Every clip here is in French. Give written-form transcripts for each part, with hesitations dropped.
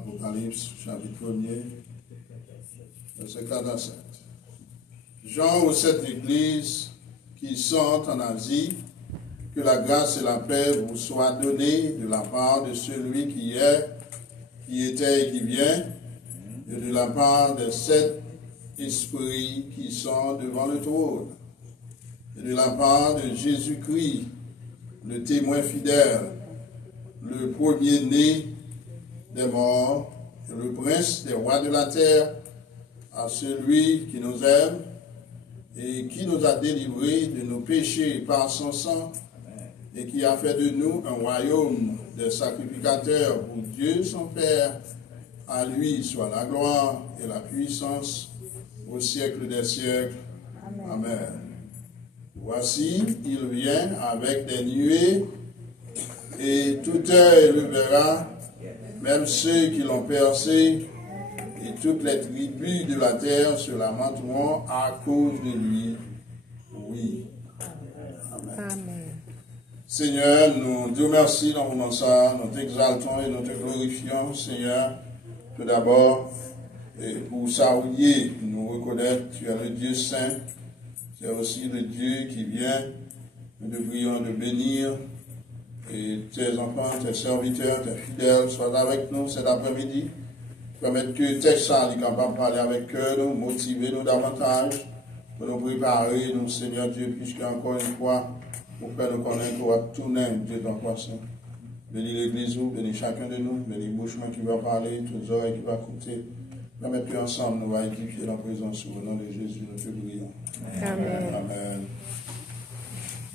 Apocalypse, chapitre 1er, verset 4 à 7. Jean aux 7 églises qui sont en Asie, que la grâce et la paix vous soient données de la part de celui qui est, qui était et qui vient, et de la part des 7 esprits qui sont devant le trône, et de la part de Jésus-Christ, le témoin fidèle, le premier-né des morts, et le prince des rois de la terre, à celui qui nous aime et qui nous a délivrés de nos péchés par son sang, et qui a fait de nous un royaume de sacrificateurs pour Dieu son Père. À lui soit la gloire et la puissance au siècle des siècles. Amen. Voici, il vient avec des nuées, et tout œil le verra, même ceux qui l'ont percé, et toutes les tribus de la terre se lamenteront à cause de lui. Oui. Amen. Amen. Seigneur, nous te remercions dans le moment ça, nous t'exaltons et nous te glorifions, Seigneur, tout d'abord, pour saluer, nous reconnaître que tu es le Dieu saint, c'est aussi le Dieu qui vient, nous te prions de bénir, et tes enfants, tes serviteurs, tes fidèles soient avec nous cet après-midi, permettre que tes chants soient capables de parler avec eux, nous motiver nous davantage, pour nous préparer, nous, Seigneur Dieu, puisque encore une fois, pour faire nous connaître qu'on va tourner Dieu dans le passé. Bénis l'église, bénis chacun de nous, bénis bouchement qui va parler, tous les oreilles qui va écouter. Permettez ensemble, nous va édifier la présence au nom de Jésus, nous te prions. Amen. Amen.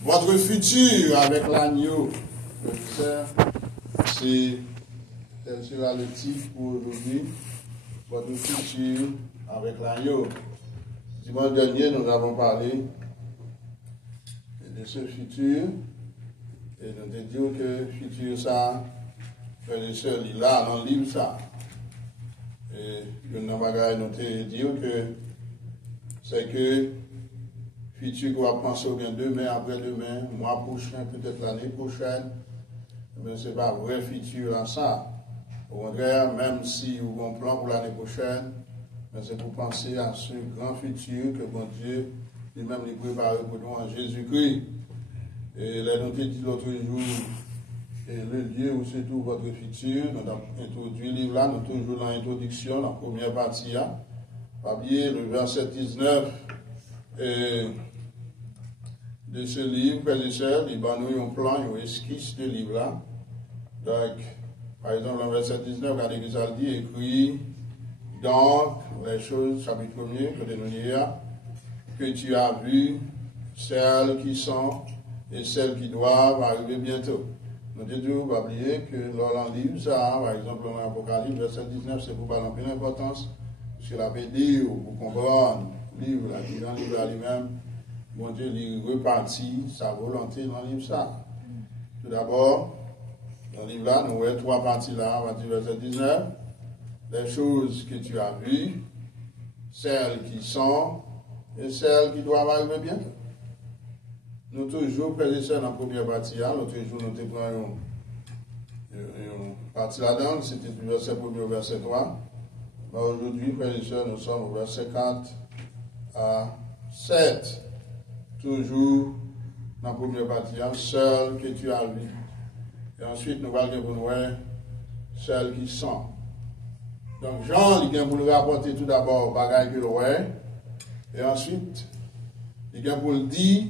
Votre futur avec l'agneau, c'est tel sera le titre pour aujourd'hui. Votre futur avec l'agneau. Dimanche dernier, nous avons parlé de ce futur, et nous te disons que futur ça, frère et sœurs, il a dans le livre ça. Et nous avons dit que c'est que futur qu'on va penser au bien demain, après-demain, mois prochain, peut-être l'année prochaine, mais ce n'est pas vrai futur là ça. Au contraire, même si vous avez un plan pour l'année prochaine, mais c'est pour penser à ce grand futur que bon Dieu lui-même les préparé pour nous en Jésus-Christ. Et là, nous avons dit l'autre jour, et le lieu où se trouve votre futur, nous avons introduit le livre là, nous sommes toujours dans l'introduction, dans la première partie, papier, le verset 19 de ce livre, frères et sœurs, il va nous un plan, une esquisse de livre là. Donc, par exemple, dans le verset 19, regardez que ça dit, écrit, donc, les choses, chapitre 1er, que nous lire, que tu as vu, celles qui sont et celles qui doivent arriver bientôt. Nous devons pas oublier que dans le livre, ça, par exemple, dans l'Apocalypse, verset 19, c'est pour pas l'emplir l'importance, parce que la BD, pour comprendre le livre, dans le livre lui-même, bon Dieu, il repartit sa volonté dans le livre, ça. Tout d'abord, dans le livre là, nous voyons 3 parties là, à partir du verset 19, les choses que tu as vues, celles qui sont, et celles qui doivent arriver bientôt. Nous toujours, frères et sœurs, dans la première partie, l'autre jour, nous te prenons une partie là-dedans, c'était du verset 1er au verset 3. Mais aujourd'hui, frères et sœurs, nous sommes au verset 4 à 7. Toujours dans la première partie, celles que tu as vues. Et ensuite, nous allons pour nous celles qui sont. Donc, Jean, il vient pour le rapporter tout d'abord, bagaille que l'oué. Et ensuite, il vient pour le dire,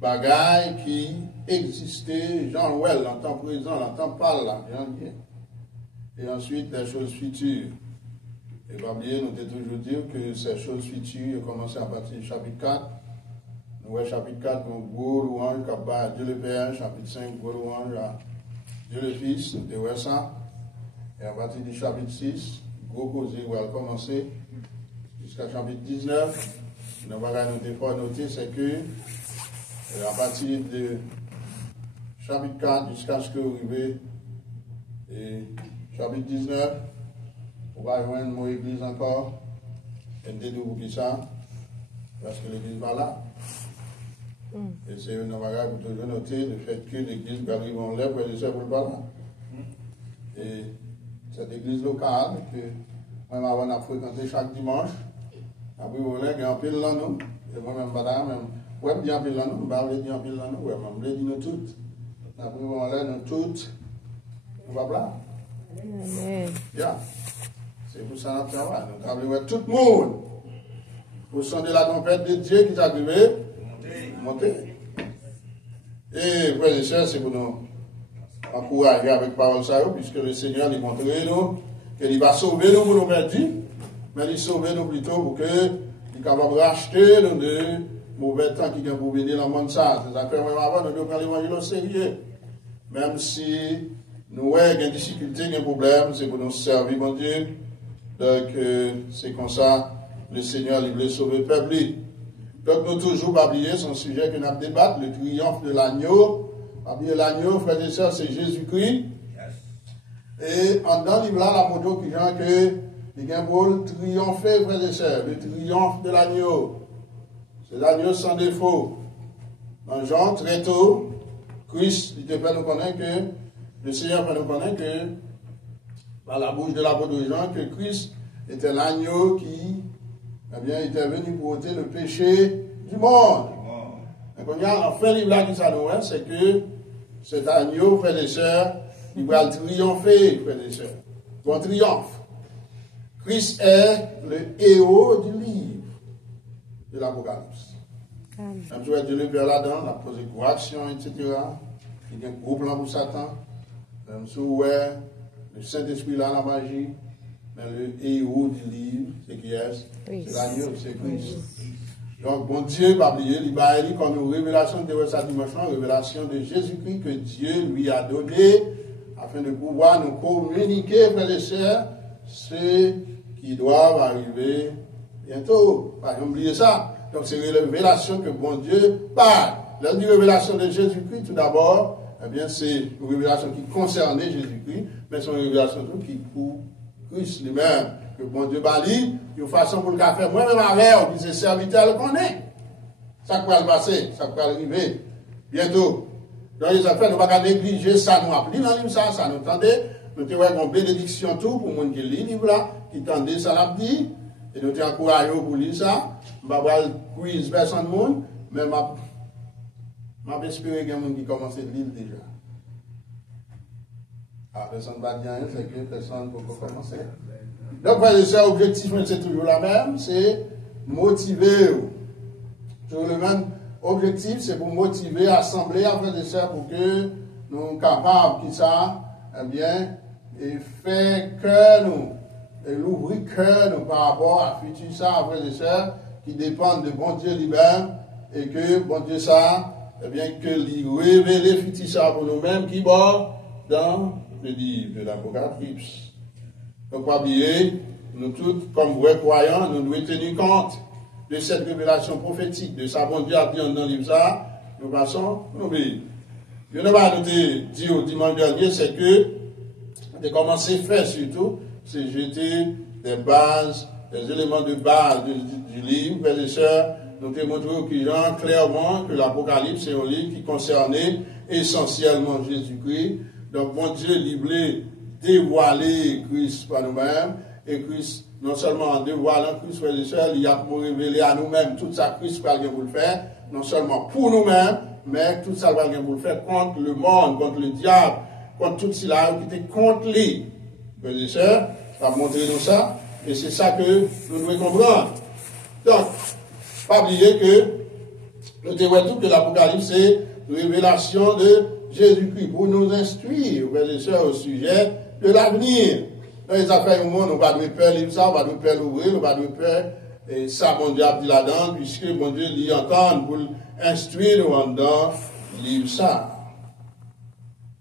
bagaille qui existait, Jean Well, en temps présent, en temps parle là, bien. Et ensuite, les choses futures. Et pas oublier, nous devons toujours dire que ces choses futures commencent à partir du chapitre 4. Nous voyons chapitre 4, donc gros louange, à Dieu le Père, chapitre 5, gros louange à Dieu le Fils, nous devons ça. Et à partir du chapitre 6, gros causé, on va commencer jusqu'à chapitre 19. Nous devons noter, c'est que à partir de chapitre 4 jusqu'à ce que vous arrivez, et chapitre 19, on va joindre mon église encore, et nous devons ça, parce que l'église va là. Et c'est une bagage pour toujours noter le fait que l'église va arriver en l'air pour les œuvres pas là. Et cette église locale que moi-même on a fréquenté chaque dimanche. Après, on a un pile là nous. Et moi-même, ouais, bien pile là nous. Bah, on dit un pile là nous. Ouais, on dit nous toutes. Après, on a nous toutes. On va là. Amen. Yeah. C'est pour ça que nous travaillons. Nous travaillons tout le monde. Pour sonder la tempête de Dieu qui est arrivé. Monter. Et, frères et sœurs, c'est pour nous encourager avec parole ça, puisque le Seigneur lui montre nous qu'il va sauver nous pour nous perdus, mais il sauver nous plutôt pour que il soit capable de racheter nous de mauvais temps qui vient pour venir dans le monde ça. C'est ça que même avant, nous devons prendre l'évangile au sérieux. Même si nous avons des difficultés, des problèmes, c'est pour nous servir, mon Dieu. Donc, c'est comme ça, le Seigneur il veut sauver le peuple. Donc, nous toujours pas oublier son sujet que nous avons débattu, le triomphe de l'agneau. L'agneau, frères et sœurs, c'est Jésus-Christ. Et en dans le livre là, la moto qui vient que il y a un rôle triompher, frères et sœurs, le triomphe de l'agneau. C'est l'agneau sans défaut. Dans Jean, très tôt, Christ, il te fait nous connaître que, le Seigneur fait nous connaître que, par la bouche de l'apôtre Jean, que Christ était l'agneau qui, eh bien, était venu pour ôter le péché du monde. Donc, on y a en fin livre là qui s'annonce, c'est que cet agneau, frères et sœurs, il va triompher, frères et sœurs. Bon triomphe. Christ est le héros du livre de l'Apocalypse. Même si Dieu le Père là-dedans, la posé correction, etc. Il y a un gros plan pour Satan. Même si le Saint-Esprit là, la magie, mais le héros du livre, c'est qui est? C'est l'agneau, c'est Christ. Donc, bon Dieu, pas oublier, il va aller comme une révélation de sa dimension, révélation de Jésus-Christ que Dieu lui a donné afin de pouvoir nous communiquer, frères et sœurs, ceux qui doivent arriver bientôt. Pas oublier ça. Donc, c'est une révélation que bon Dieu parle. La révélation de Jésus-Christ, tout d'abord, eh bien, c'est une révélation qui concernait Jésus-Christ, mais c'est une révélation qui pour Christ lui-même. Que bon Dieu bali, de façon pour le faire moi-même avec, on dit c'est serviteur qu'on est. Ça peut le passer, ça peut arriver bientôt. Donc les affaires, nous ne pouvons pas négliger ça, nous appelons dans le livre ça nous tendait, nous avons une bénédiction tout pour les gens qui lisent le livre là, qui tendait ça l'a dit, et nous avons encouragé pour lire ça. Je ne vais pas quiz personne de monde, mais je espère qu'il y a des gens qui commencent à lire déjà. Ah, personne ne va dire rien, c'est que personne ne peut pas commencer. Donc, l'objectif, c'est toujours la même, c'est motiver. Toujours le même objectif, c'est pour motiver, assembler après de ça pour que nous soyons capables, qui ça, eh bien, et faire que nous, et l'ouvrir que nous par rapport à futur ça, après de ça, qui dépendent de bon Dieu lui-même, et que bon Dieu ça, eh bien, que lui révéler futur ça pour nous-mêmes, qui va dans le livre de l'Apocalypse. Donc, pas oublier, nous tous, comme vrais croyants, nous devons tenir compte de cette révélation prophétique, de sa bon Dieu à dire dans le livre ça, nous passons, nous oublions. Je ne vais pas nous dire au dimanche dernier, c'est que, de commencer à faire surtout, c'est jeter des bases, des éléments de base du livre, frères et sœurs, nous te montré aux clients clairement que l'Apocalypse c'est un livre qui concernait essentiellement Jésus-Christ. Donc, mon Dieu, il voulait dévoiler Christ par nous-mêmes, et Christ, non seulement en dévoilant Christ, frères et sœurs, il a pour révéler à nous-mêmes tout ça Christ va pour le faire, non seulement pour nous-mêmes, mais tout ça va pour le faire contre le monde, contre le diable, contre tout cela qui était contre lui. Frères et sœurs, ça va montrer nous ça, et c'est ça que nous devons comprendre. Donc, pas oublier que nous devons tout que l'Apocalypse c'est révélation de Jésus-Christ pour nous instruire, frères et sœurs, au sujet de l'avenir. Dans les affaires du monde, on va nous faire lire ça, on va nous faire l'ouvrir, on va nous faire, et ça, mon Dieu a dit là-dedans, puisque mon Dieu l'y entend pour instruire nous en dedans, lire ça.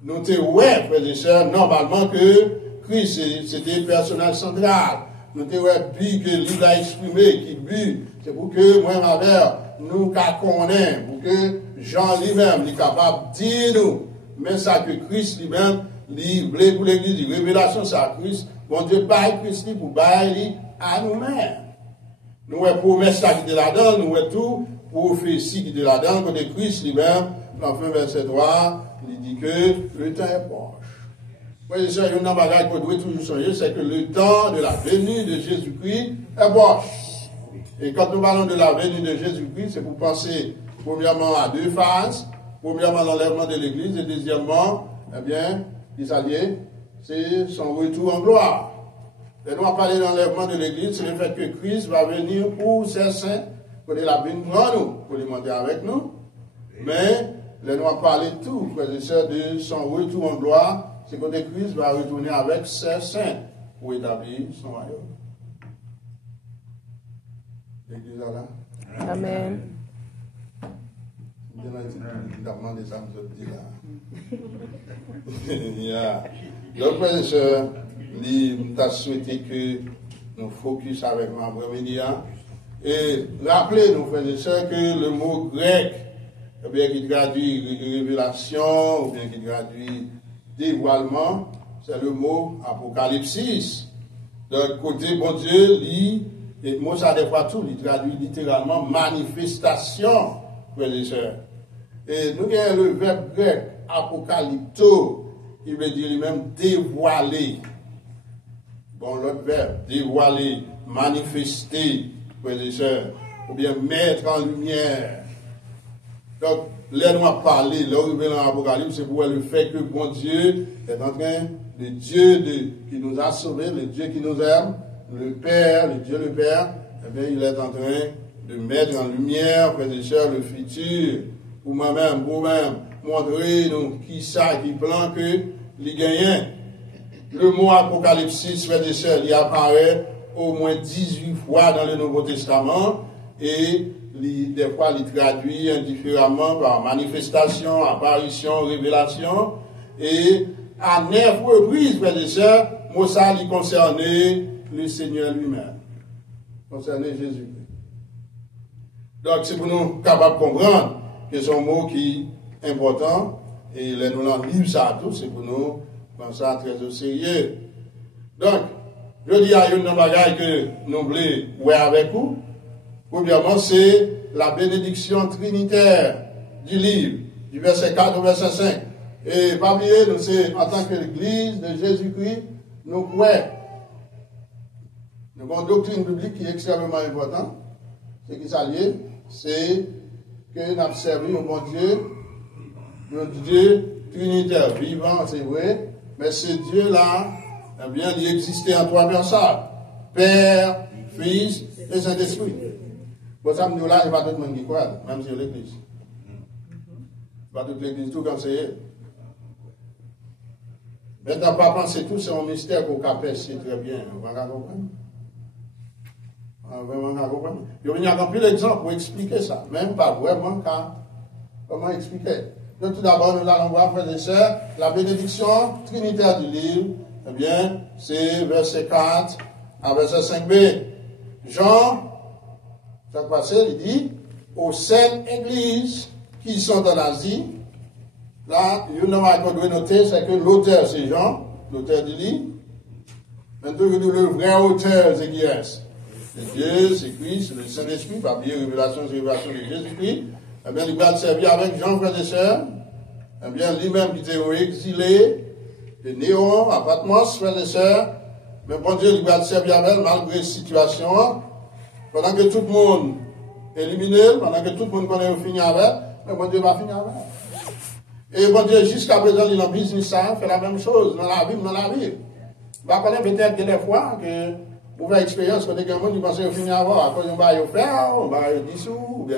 Notez, ouais, frères et sœurs, normalement que Christ, c'était le personnage central. Notez, ouais, puis que l'il a exprimé, qui but, c'est pour que, moi, ma mère, nous, connaissons, pour que Jean lui-même, est capable de dire nous, mais ça que Christ lui-même, livré pour l'église, révélation, ça Christ, bon Dieu, bail Christ pour bail à nous-mêmes. Nous avons promesse qui était là-dedans, nous avons tout, prophétie qui était là-dedans, quand Christ lui-même, dans le verset 3, il dit que le temps est proche. Frères et sœurs, il y a un bagage qu'on doit toujours changer, c'est que le temps de la venue de Jésus-Christ est proche. Et quand nous parlons de la venue de Jésus-Christ, c'est pour penser premièrement à deux phases. Premièrement, l'enlèvement de l'Église et deuxièmement, eh bien, c'est son retour en gloire. Et nous avons parlé de l'enlèvement de l'Église, c'est le fait que Christ va venir pour ses saints, pour la venue pour nous, pour les monter avec nous. Mais, nous avons parlé de tout, frères et sœurs, de son retour en gloire. C'est que Christ va retourner avec ses saints pour établir son royaume. L'église est là. Amen. Donc, frères et sœurs, nous avons souhaité que nous focus avec ma après-midi. Et rappelez-nous, frères et sœurs, que le mot grec, ou bien qui traduit révélation, ou bien qui traduit dévoilement, c'est le mot apocalypsis. Donc, côté bon Dieu, et moi ça des fois tout, il traduit littéralement manifestation, frères et sœurs. Et nous avons le verbe grec apocalypto, qui veut dire lui-même dévoiler. Bon, l'autre verbe, dévoiler, manifester, frères et sœurs, ou bien mettre en lumière. Donc, là, nous avons parlé, là, où dans l'Apocalypse, c'est pour le fait que bon Dieu est en train, le Dieu qui nous a sauvés, le Dieu qui nous aime, le Père, le Dieu le Père, eh bien, il est en train de mettre en lumière, frères et sœurs, le futur, pour moi-même, vous-même, montrer-nous qui ça, qui plan que les gagnants. Le mot Apocalypse, frères et sœurs, il apparaît au moins 18 fois dans le Nouveau Testament, et des fois, il traduit indifféremment par manifestation, apparition, révélation. Et à 9 reprises, frères et sœurs, Moussa lui concernait le Seigneur lui-même. Concernait Jésus-Christ. Donc, c'est pour nous capables de comprendre que c'est un mot qui est important. Et nous l'en livre ça à tous, c'est pour nous prendre ça très au sérieux. Donc, je dis à une bagaille que nous voulons voir avec vous. Premièrement, c'est la bénédiction trinitaire du livre, du verset 4 au verset 5. Et pas oublier, nous, c'est en tant que l'Église de Jésus-Christ, nous croyons. Nous avons une doctrine biblique qui est extrêmement importante. Ce qui s'allie, c'est que nous avons servi au bon Dieu, le Dieu trinitaire, vivant, c'est vrai, mais ce Dieu-là, eh bien, il existait en trois personnes. Père, Fils et Saint-Esprit. Bon, ça me dit là, il n'y a pas tout le monde qui croit, même si c'est l'église. Pas toute l'église, tout comme c'est. Maintenant, pas penser tout, c'est un mystère qu'on peut percer très bien. On va comprendre. Vraiment, on va comprendre. Il y a un peu d'exemples pour expliquer ça. Même pas vraiment, comment expliquer. Donc, tout d'abord, nous allons voir, frères et sœurs, la bénédiction trinitaire du livre. Eh bien, c'est verset 4 à verset 5b. Jean, chaque passé, il dit, aux sept églises qui sont en Asie, là, il y a un qu'on doit noter, c'est que l'auteur, c'est Jean, l'auteur du livre. Maintenant, le vrai auteur, c'est qui est? C'est Dieu, c'est Christ, c'est le Saint-Esprit, pas bien, révélation, c'est révélation de Jésus-Christ. Eh bien, il va servir avec Jean, frères et sœurs. Eh bien, lui-même, qui était exilé, de Néon, à Patmos, frères et sœurs. Mais bon Dieu, il va servir avec, malgré la situation. Pendant que tout le monde est éliminé, pendant que tout le monde connaît fini avec, mais bon Dieu va finir avec. Et bon Dieu, jusqu'à présent, il est en business, ça fait la même chose dans la vie, dans la vie. Il va connaître peut-être des fois que vous avez expérience, quand quelqu'un qui pense qu'il finir avec, à cause on va y faire, on va y dissoudre, ou bien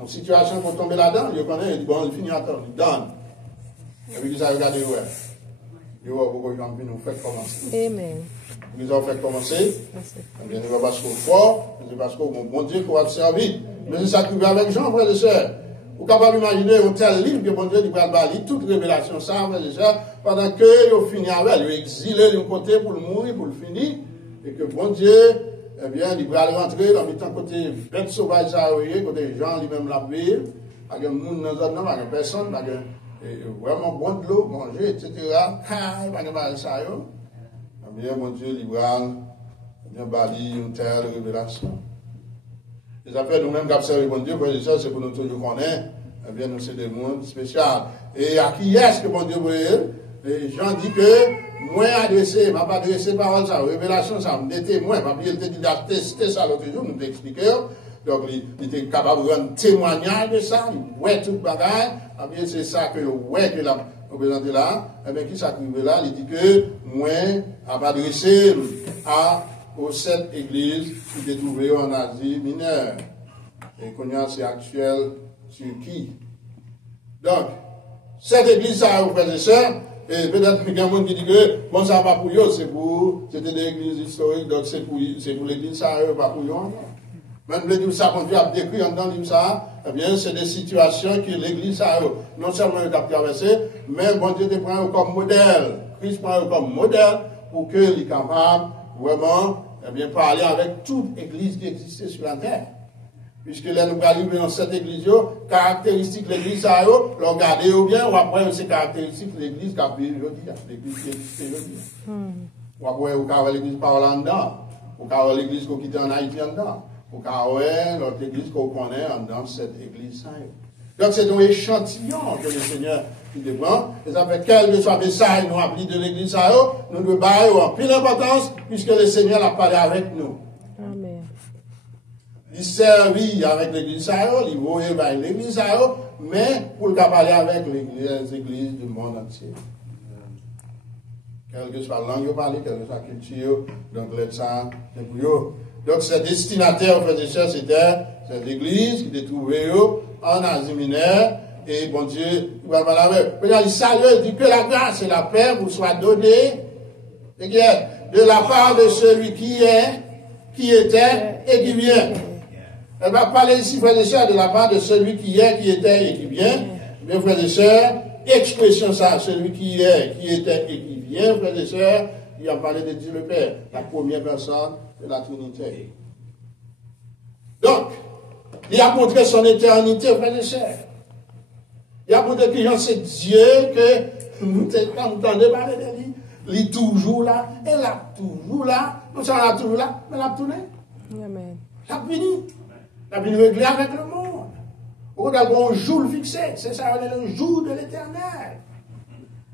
une situation pour tomber là-dedans, il connaît, il dit bon, il finit à temps, il donne. Et puis, il a regardé, ouais. Il va beaucoup nous faire commencer. Amen. Nous avons fait commencer. Eh bien, nous va parce qu'on fort, c'est parce qu'on bon Dieu qu'on va servir. Mais c'est ça qui va avec Jean, frères et sœurs. Vous êtes capable d'imaginer un tel livre que bon Dieu va balayer toute révélation, ça, frères et sœurs, pendant que vous finissez avec, vous exilé d'un côté pour le mourir, pour le finir, et que bon Dieu, eh bien, il va rentrer dans le côté bête sauvage, côté Jean lui-même la ville, avec un monde dans un homme, avec personne, avec vraiment bon de l'eau, manger, etc. Avec un ça, eh bien, mon Dieu, libéral, eh bien, bali, une telle révélation. Les affaires nous-mêmes qui observons mon Dieu, c'est pour nous toujours connaître, eh bien, nous, c'est des mondes spéciaux. Et à qui est-ce que mon Dieu veut? Jean dit que, moi adressé, m'a pas adressé parole ça, révélation ça, des témoins, pas oublier, il a testé ça l'autre jour, nous t'expliquer. Donc, il était capable de rendre témoignage de ça, il voit tout le bagage, et c'est ça que ouais que la représenté là, et bien qui s'accumule là, il dit que, moi, a adressé aux 7 églises qui étaient trouvées en Asie mineure. Et qu'on a, c'est actuel Turquie. Donc, cette église, ça, vous frères et sœurs, et peut-être qu'il y a des gens qui disent que, bon, ça va pas pour eux, c'était des églises historiques, donc c'est pour l'église, ça, pas pour eux. Même le livre ça, quand Dieu a décrit dans le livre ça, eh bien, c'est des situations que l'église a, non seulement a traversé, mais bon Dieu te prend comme modèle. Christ prend comme modèle pour qu'il soit capable, vraiment, eh bien, parler avec toute église qui existait sur la terre. Puisque là, nous arrivons dans cette église, caractéristiques de l'église, ça, regardez bien, ou après, c'est caractéristiques de l'église qui a vu aujourd'hui, l'église qui existait aujourd'hui. Ou après, vous avez l'église par là dedans, vous avez l'église qui quitte en Haïti en dedans. Pour qu'à notre église qu'on connaît dans cette église. Donc c'est un échantillon que le Seigneur nous prend. Et ça fait quel que soit le message nous applique de l'église, nous devons bailler en pile d'importance puisque le Seigneur a parlé avec nous. Amen. Il servit avec l'église, il voyait vers l'église, mais pour le parler avec les églises du monde entier. Quelle que soit la langue parlée, quelle que soit la culture, donc ça, c'est pour eux. Donc, ce destinataire, frères et sœurs, c'était cette église qui était trouvée en Asie mineure. Et bon Dieu, il va parler avec. Il salue, il dit que la grâce et la paix vous soient données de la part de celui qui est, qui était et qui vient. Elle va parler ici, frères et sœurs, de la part de celui qui est, qui était et qui vient. Mais, frères et sœurs, expression ça, celui qui est, qui était et qui vient, frères et sœurs, il a parlé de Dieu le Père, la première personne de la Trinité. Donc, il a montré son éternité, frères et sœurs. Il a montré que c'est Dieu que nous entendons parler de lui. Il est toujours là, et là, toujours là. Nous sommes là, toujours là, mais il a tourné. Amen. Il a fini. Il a fini de régler avec le monde. On a un jour fixé, c'est ça, le jour de l'éternel.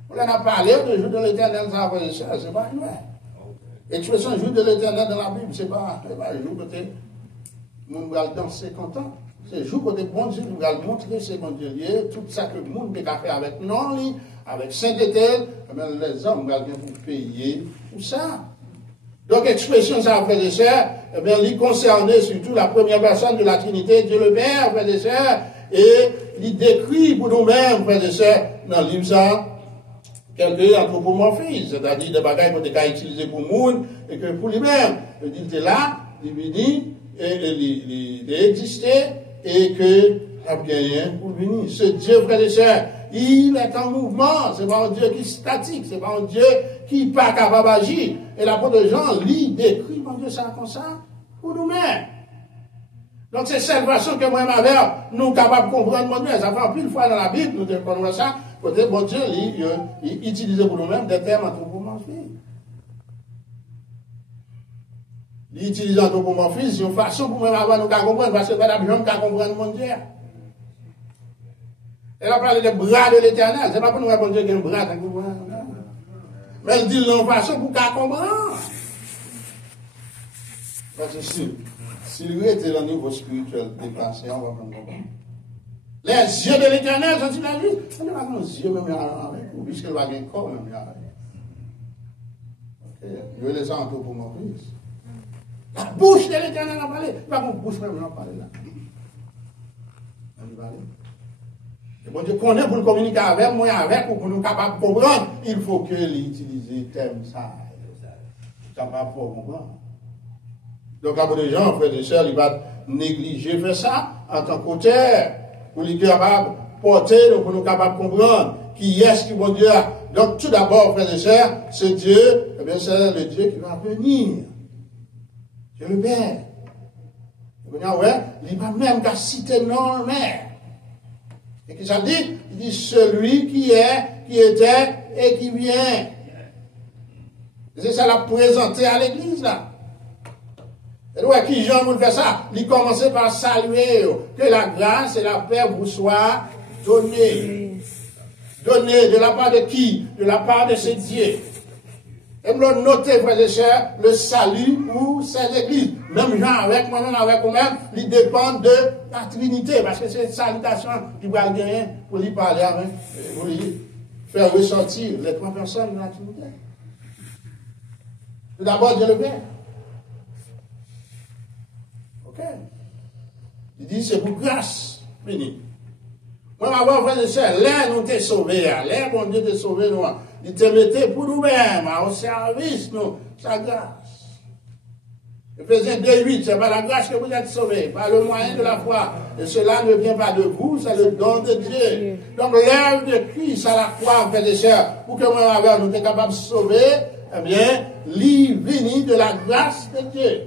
On en a parlé, le jour de l'éternel, ça va c'est pas une vraie. L'expression jour de l'éternel dans la Bible, c'est pas le jour côté, nous allons danser content. C'est le jour côté bon Dieu, nous allons montrer ce bon Dieu lié, tout ça que le monde peut faire avec nous, avec sainteté, les hommes vont vous payer tout ça. Donc, expression ça, frères et sœurs, eh bien, il concernait surtout la première personne de la Trinité, Dieu le Père, frères et sœurs, et il décrit pour nous-mêmes, frères et sœurs, dans le livre ça, quelques anthropomorphismes, c'est-à-dire des bagages qu'on a utilisés pour le monde, et que pour lui-même, il était là, il venait, et il existait, et que, il a bien pour venir. Ce Dieu, frères et sœurs, il est en mouvement, c'est pas un Dieu qui est statique, c'est pas un Dieu qui n'est pas capable d'agir. Et l'apôtre Jean lit, décrit, mon Dieu, ça comme ça, pour nous-mêmes. Donc c'est cette façon que moi-même, nous sommes capables de comprendre mon Dieu. Ça fait plus de fois dans la Bible, nous comprenons ça, que bon Dieu, il utilise pour nous-mêmes des termes anthropomorphiques. Il utilise anthropomorphisme, c'est une façon pour nous-mêmes avoir nous comprendre, parce que nous ne pouvons pas comprendre mon Dieu. Elle a parlé des bras de l'éternel, c'est pas pour nous répondre qu'il y a un bras, mais elle dit d'une façon pour qu'on comprenne. Parce que s'il était au niveau spirituel dépassé, on va comprendre. Les yeux de l'éternel sont-ils la vie? On n'a pas nos yeux même avec vous, puisqu'il va avoir un corps même avec. Je vais les anthropomorphismes. La bouche de l'éternel en parler. Pas mon bouche même en parler là. On va parler. Et bon Dieu connaît pour communiquer avec moi, avec, ou pour nous capables de comprendre, il faut que l'utilise le terme ça. Capable de comprendre. Donc, à des gens, frères et sœurs, il va négliger faire ça en tant qu'auteur, pour les capables de porter, pour nous capables de comprendre qui est-ce qui bon Dieu a. Donc, tout d'abord, frères et sœurs, ce Dieu, eh bien, c'est le Dieu qui va venir. Dieu le Père. Il va même qu'à citer non le Mère. Et qui ça dit? Il dit celui qui est, qui était et qui vient. C'est ça l'a présenté à l'église là. Et donc, qui Jean vous fait ça? Il commençait par saluer que la grâce et la paix vous soient données. Donné de la part de qui? De la part de ces dieux. Et me noter, frères et sœurs, le salut pour ces églises. Même gens avec moi-même, avec vous-même, ils dépendent de la Trinité. Parce que c'est une salutation qui va gagner pour lui parler avec, pour lui faire ressortir les trois personnes de la Trinité. Tout d'abord, Dieu le Père. Ok? Il dit, c'est pour grâce. Fini. Moi, ma voix, frère et sœurs, l'air nous t'est sauvé, l'air, bon Dieu t'est sauvé, nous. Il te mettait pour nous-mêmes, au service, nous, sa grâce. Ephésiens 2:8, c'est par la grâce que vous êtes sauvés, par le moyen de la foi. Et cela ne vient pas de vous, c'est le don de Dieu. Donc, l'œuvre de Christ à la croix, frère et sœurs, pour que moi, ma nous sommes capables de sauver, eh bien, l'ivini de la grâce de Dieu.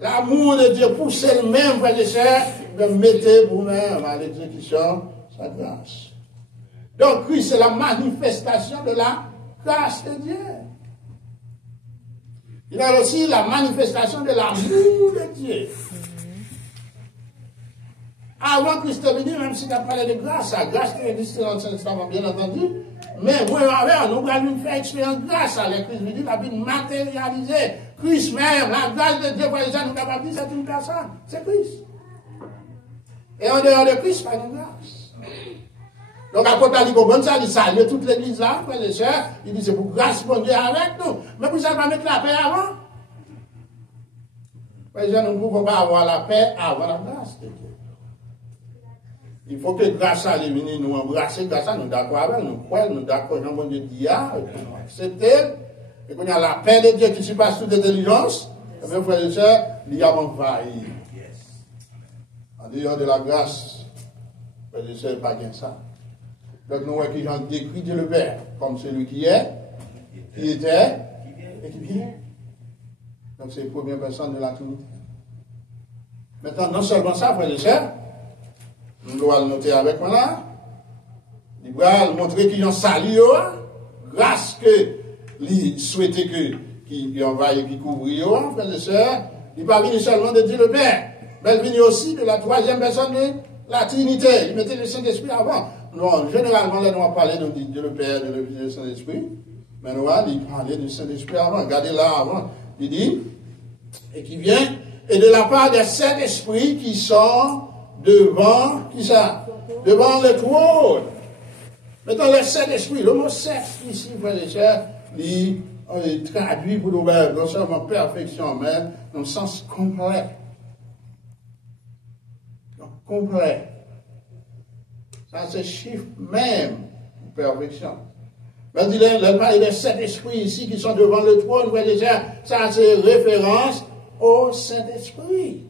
L'amour de Dieu pousse le même, frère et sœurs, de mettre vous-même à l'exécution sa grâce. Donc, Christ, c'est la manifestation de la grâce de Dieu. Il a aussi la manifestation de l'amour de Dieu. Avant Christ est venu, même s'il a parlé de grâce, la grâce qui existe dans l'Ancien Testament, bien entendu, mais moi, nous allons faire expérience de grâce à Christ, veut dire la vie matérialisée. Christ même, la grâce de Dieu, pour les gens, nous capables de dire, c'est une personne, c'est Christ. Et en dehors de Christ, pas de grâce. Donc, à côté de comprendre ça, il salue toute l'église là, frères et sœurs, il dit, c'est pour grâce pour Dieu avec nous. Mais vous savez pas mettre la paix avant? Frères et sœurs, nous ne pouvons pas avoir la paix avant la grâce de Dieu. Il faut que grâce à lui, nous embrasser, grâce à nous d'accord avec, nous croyons, nous d'accord, nous bon Dieu dit, nous accepter, et qu'on a la paix de Dieu qui surpasse toute intelligence, et bien, frères et sœurs, il y a envahi. En dehors de la grâce, frères et sœurs, pas bien ça. Donc, nous voyons qu'ils ont décrit Dieu le Père comme celui qui est, qui était et qui vient. Donc, c'est la première personne de la Trinité. Maintenant, non seulement ça, frères et sœurs, nous devons le noter avec moi là. Il va montrer qu'ils ont salué, grâce que il souhaitait qu'il envahisse et qu'il couvre, frères et sœurs. Il ne va venir seulement de Dieu le Père, mais il vient aussi de la troisième personne de la Trinité. Il mettait le Saint-Esprit avant. Non, généralement, là, nous allons parler de Dieu le Père, de Dieu le Saint-Esprit. Mais nous allons parler du Saint-Esprit avant. Regardez là avant. Il dit, et qui vient, et de la part des Saint-Esprits qui sont devant, qui ça? Devant le trône. Maintenant, le Saint-Esprit, le mot Saint ici, frères et sœurs, il traduit pour nous-mêmes, non seulement perfection, mais dans le sens complet. Donc, complet. Ça, c'est chiffre même de perfection. Mais il y a les Saint-Esprit ici qui sont devant le trône, frères et sœurs, ça, c'est référence au Saint-Esprit.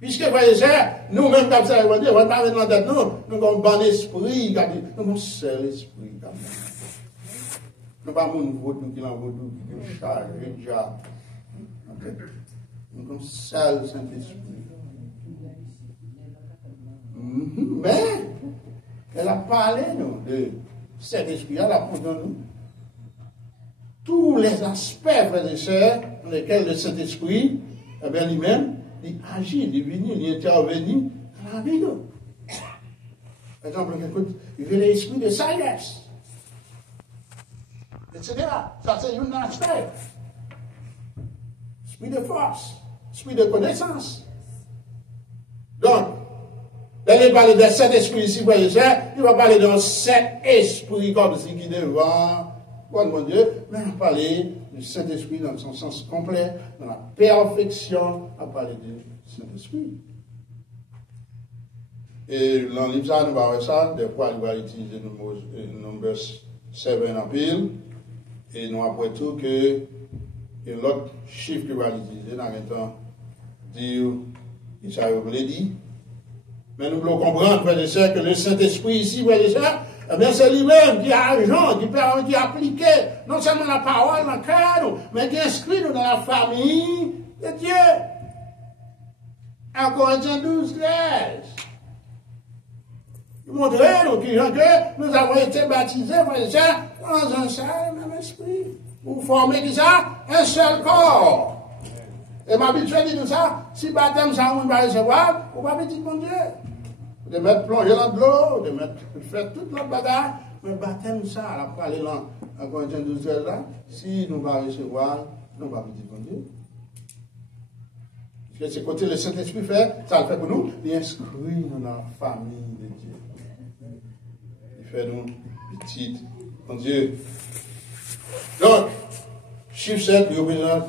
Puisque, frères et sœurs, nous-mêmes, comme ça, on va pas mettre dans la tête, nous avons un bon esprit, nous avons un seul esprit. Nous pas mon vaudou qui l'envoie qui nous charge déjà. Nous avons un seul Saint-Esprit. Mais, elle a parlé, nous, de cet esprit-là, pour nous. Tous les aspects, frères et sœurs, dans lesquels le Saint-Esprit, eh bien, lui-même, il agit, il vient, il intervient dans la vie. Par exemple, il veut l'esprit de sagesse, etc. Ça, c'est un aspect. Esprit de force, esprit de connaissance. Donc, là, il parle de cet esprit ici, frère et sœur, il va parler d'un cet esprit comme si qui devant, mon Dieu, mais il va parler du Saint-Esprit dans son sens complet, dans la perfection, à parler du Saint-Esprit. Et dans le livre, ça, nous va voir ça, des fois, il va utiliser le nombre 7 en pile, et nous après tout que l'autre chiffre qu'il va utiliser dans le temps, dire, il s'est dit. Mais nous voulons comprendre, frères et sœurs, que le Saint-Esprit ici, frères et sœurs, eh bien, c'est lui-même qui a agent, qui a appliqué non seulement la parole dans le cœur, mais qui inscrit nous dans la famille de Dieu. 1 Corinthiens 12, 13. Il montre que nous avons été baptisés, frères et sœurs, dans un seul même esprit. Pour former qui ça? Un seul corps. Et ma Bible dit tout ça, si baptême ça, on va recevoir, on va dire mon Dieu. de mettre plonger dans de l'eau, de mettre, faire toute notre bagarre, mais baptême ça, après aller dans Corinthiens 12, là, si nous ne pas recevoir, nous ne pas dire bon Dieu. Parce que c'est côté le Saint-Esprit fait, ça le fait pour nous, il inscrit nous dans la famille de Dieu. Il fait nous petites, mon Dieu. Donc, chiffre 7, il représente,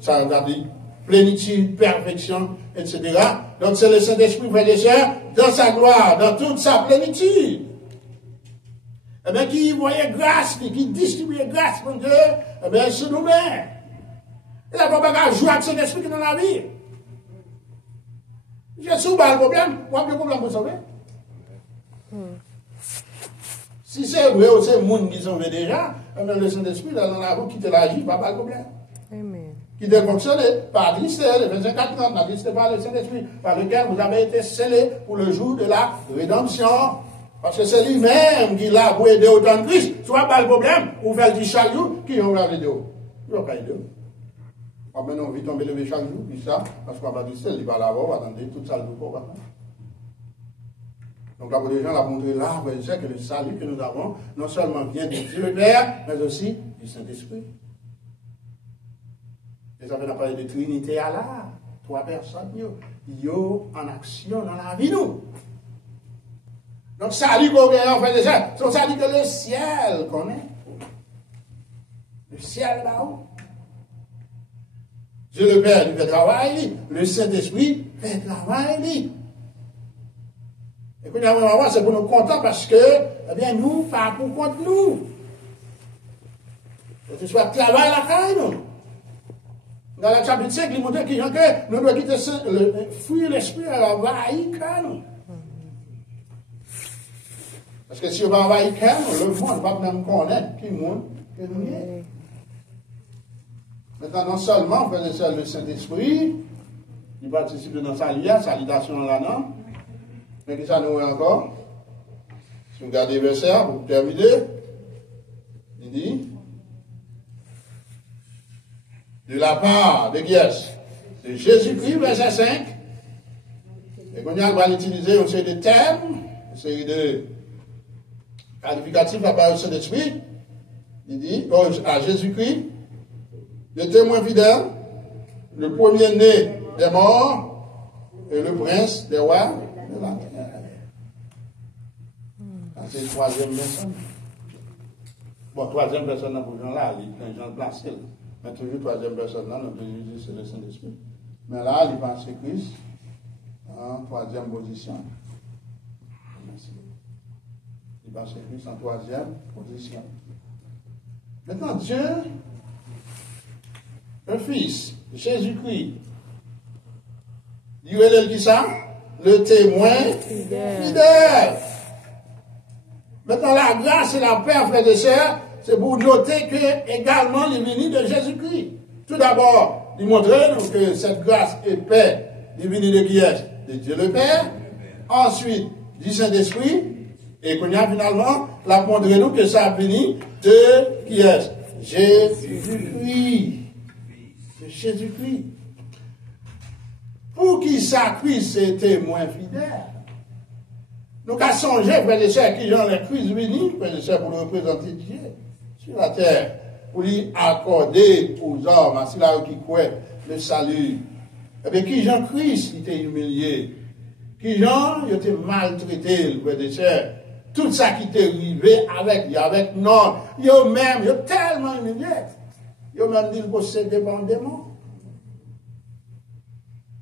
ça a dit, plénitude, perfection, etc. Donc c'est le Saint-Esprit, frère et sœurs, dans sa gloire, dans toute sa plénitude. Eh bien, qui voyait grâce, qui distribuait grâce, mon Dieu, eh bien, c'est nous-mêmes. Il n'y a pas de joie avec cet esprit qui est dans la vie. J'ai souvent le problème, moi, le problème pour sauver. Si c'est vrai ou c'est le monde qui sauve déjà, eh bien, le Saint-Esprit, là, dans la route, qui te l'agit, pas de problème. Amen. Qui te fonctionne par l'Israël, le 24 ans, la liste par le Saint-Esprit, par lequel vous avez été scellés pour le jour de la rédemption. Parce que c'est lui-même qui l'a pour aider autant de Christ. Soit pas le problème, ou faire du chaque jour, qui ont la vidéo. Il n'y a pas aider. Maintenant, on vit tomber lever chaque jour, puis ça, parce qu'on va dire, il va l'avoir, attendez, tout ça, le corps. Donc, là, pour les gens, la montrer là, c'est que le salut que nous avons, non seulement vient de Dieu le Père, mais aussi du Saint-Esprit. Et ça veut parler de Trinité à là. Trois personnes, yo en action dans la vie, nous. Donc, salut qu'on a en fait déjà, c'est ça dit que le ciel connaît. Le ciel là-haut. Dieu le Père, il fait travail, le Saint-Esprit fait travail. Et puis, c'est pour nous contents parce que, eh bien, nous, pas pour compte nous. Que ce soit travail la caille, nous. Dans la chapitre 5, il montre que nous devons quitter fuir l'esprit à l'envahir nous. Parce que si on va envahir nous, le monde va même connaître qui monde que nous sommes. Maintenant, non seulement on fait le Saint-Esprit, il participe dans sa salutation là, non? Mais que ça nous est encore? Si vous regardez le verset, pour terminer, il dit, de la part de qui est-ce? De Jésus-Christ, verset 5. Et qu'on va l'utiliser au sein de termes, au sein de qualificatifs à part au Saint-Esprit. Il dit à Jésus-Christ, le témoin fidèle, le premier-né des morts et le prince des rois de la terre. C'est la troisième personne. Bon, troisième personne dans le là, il est Jean placé. Mais toujours troisième personne là, notre Jésus, c'est le Saint-Esprit. Mais là, il passe Christ en troisième position. Il passe Christ en troisième position. Maintenant, Dieu, un fils, Jésus-Christ, il est qui ça? Le témoin fidèle. Maintenant, la grâce et la paix, frères et sœurs, c'est pour noter que également il est venu de Jésus-Christ. Tout d'abord, il montre nous que cette grâce et paix est venue de qui est? De Dieu le Père. Ensuite, du Saint-Esprit. Et qu'on a finalement, la montre nous que ça a venu de qui est? Jésus-Christ. De Jésus-Christ. Pour qui ça, Christ est témoin fidèle. Nous avons songé, frères et sœurs, qui ont les Christ venus, frères et sœurs, pour nous représenter Dieu sur la terre, pour lui accorder aux hommes, à ceux qui croient, le salut. Eh bien, qui Jean Christ était humilié, qui Jean il était maltraité, frères et sœurs, tout ça qui était arrivé avec non, il même, il tellement humilié, il même dit qu'il possédait par un démon.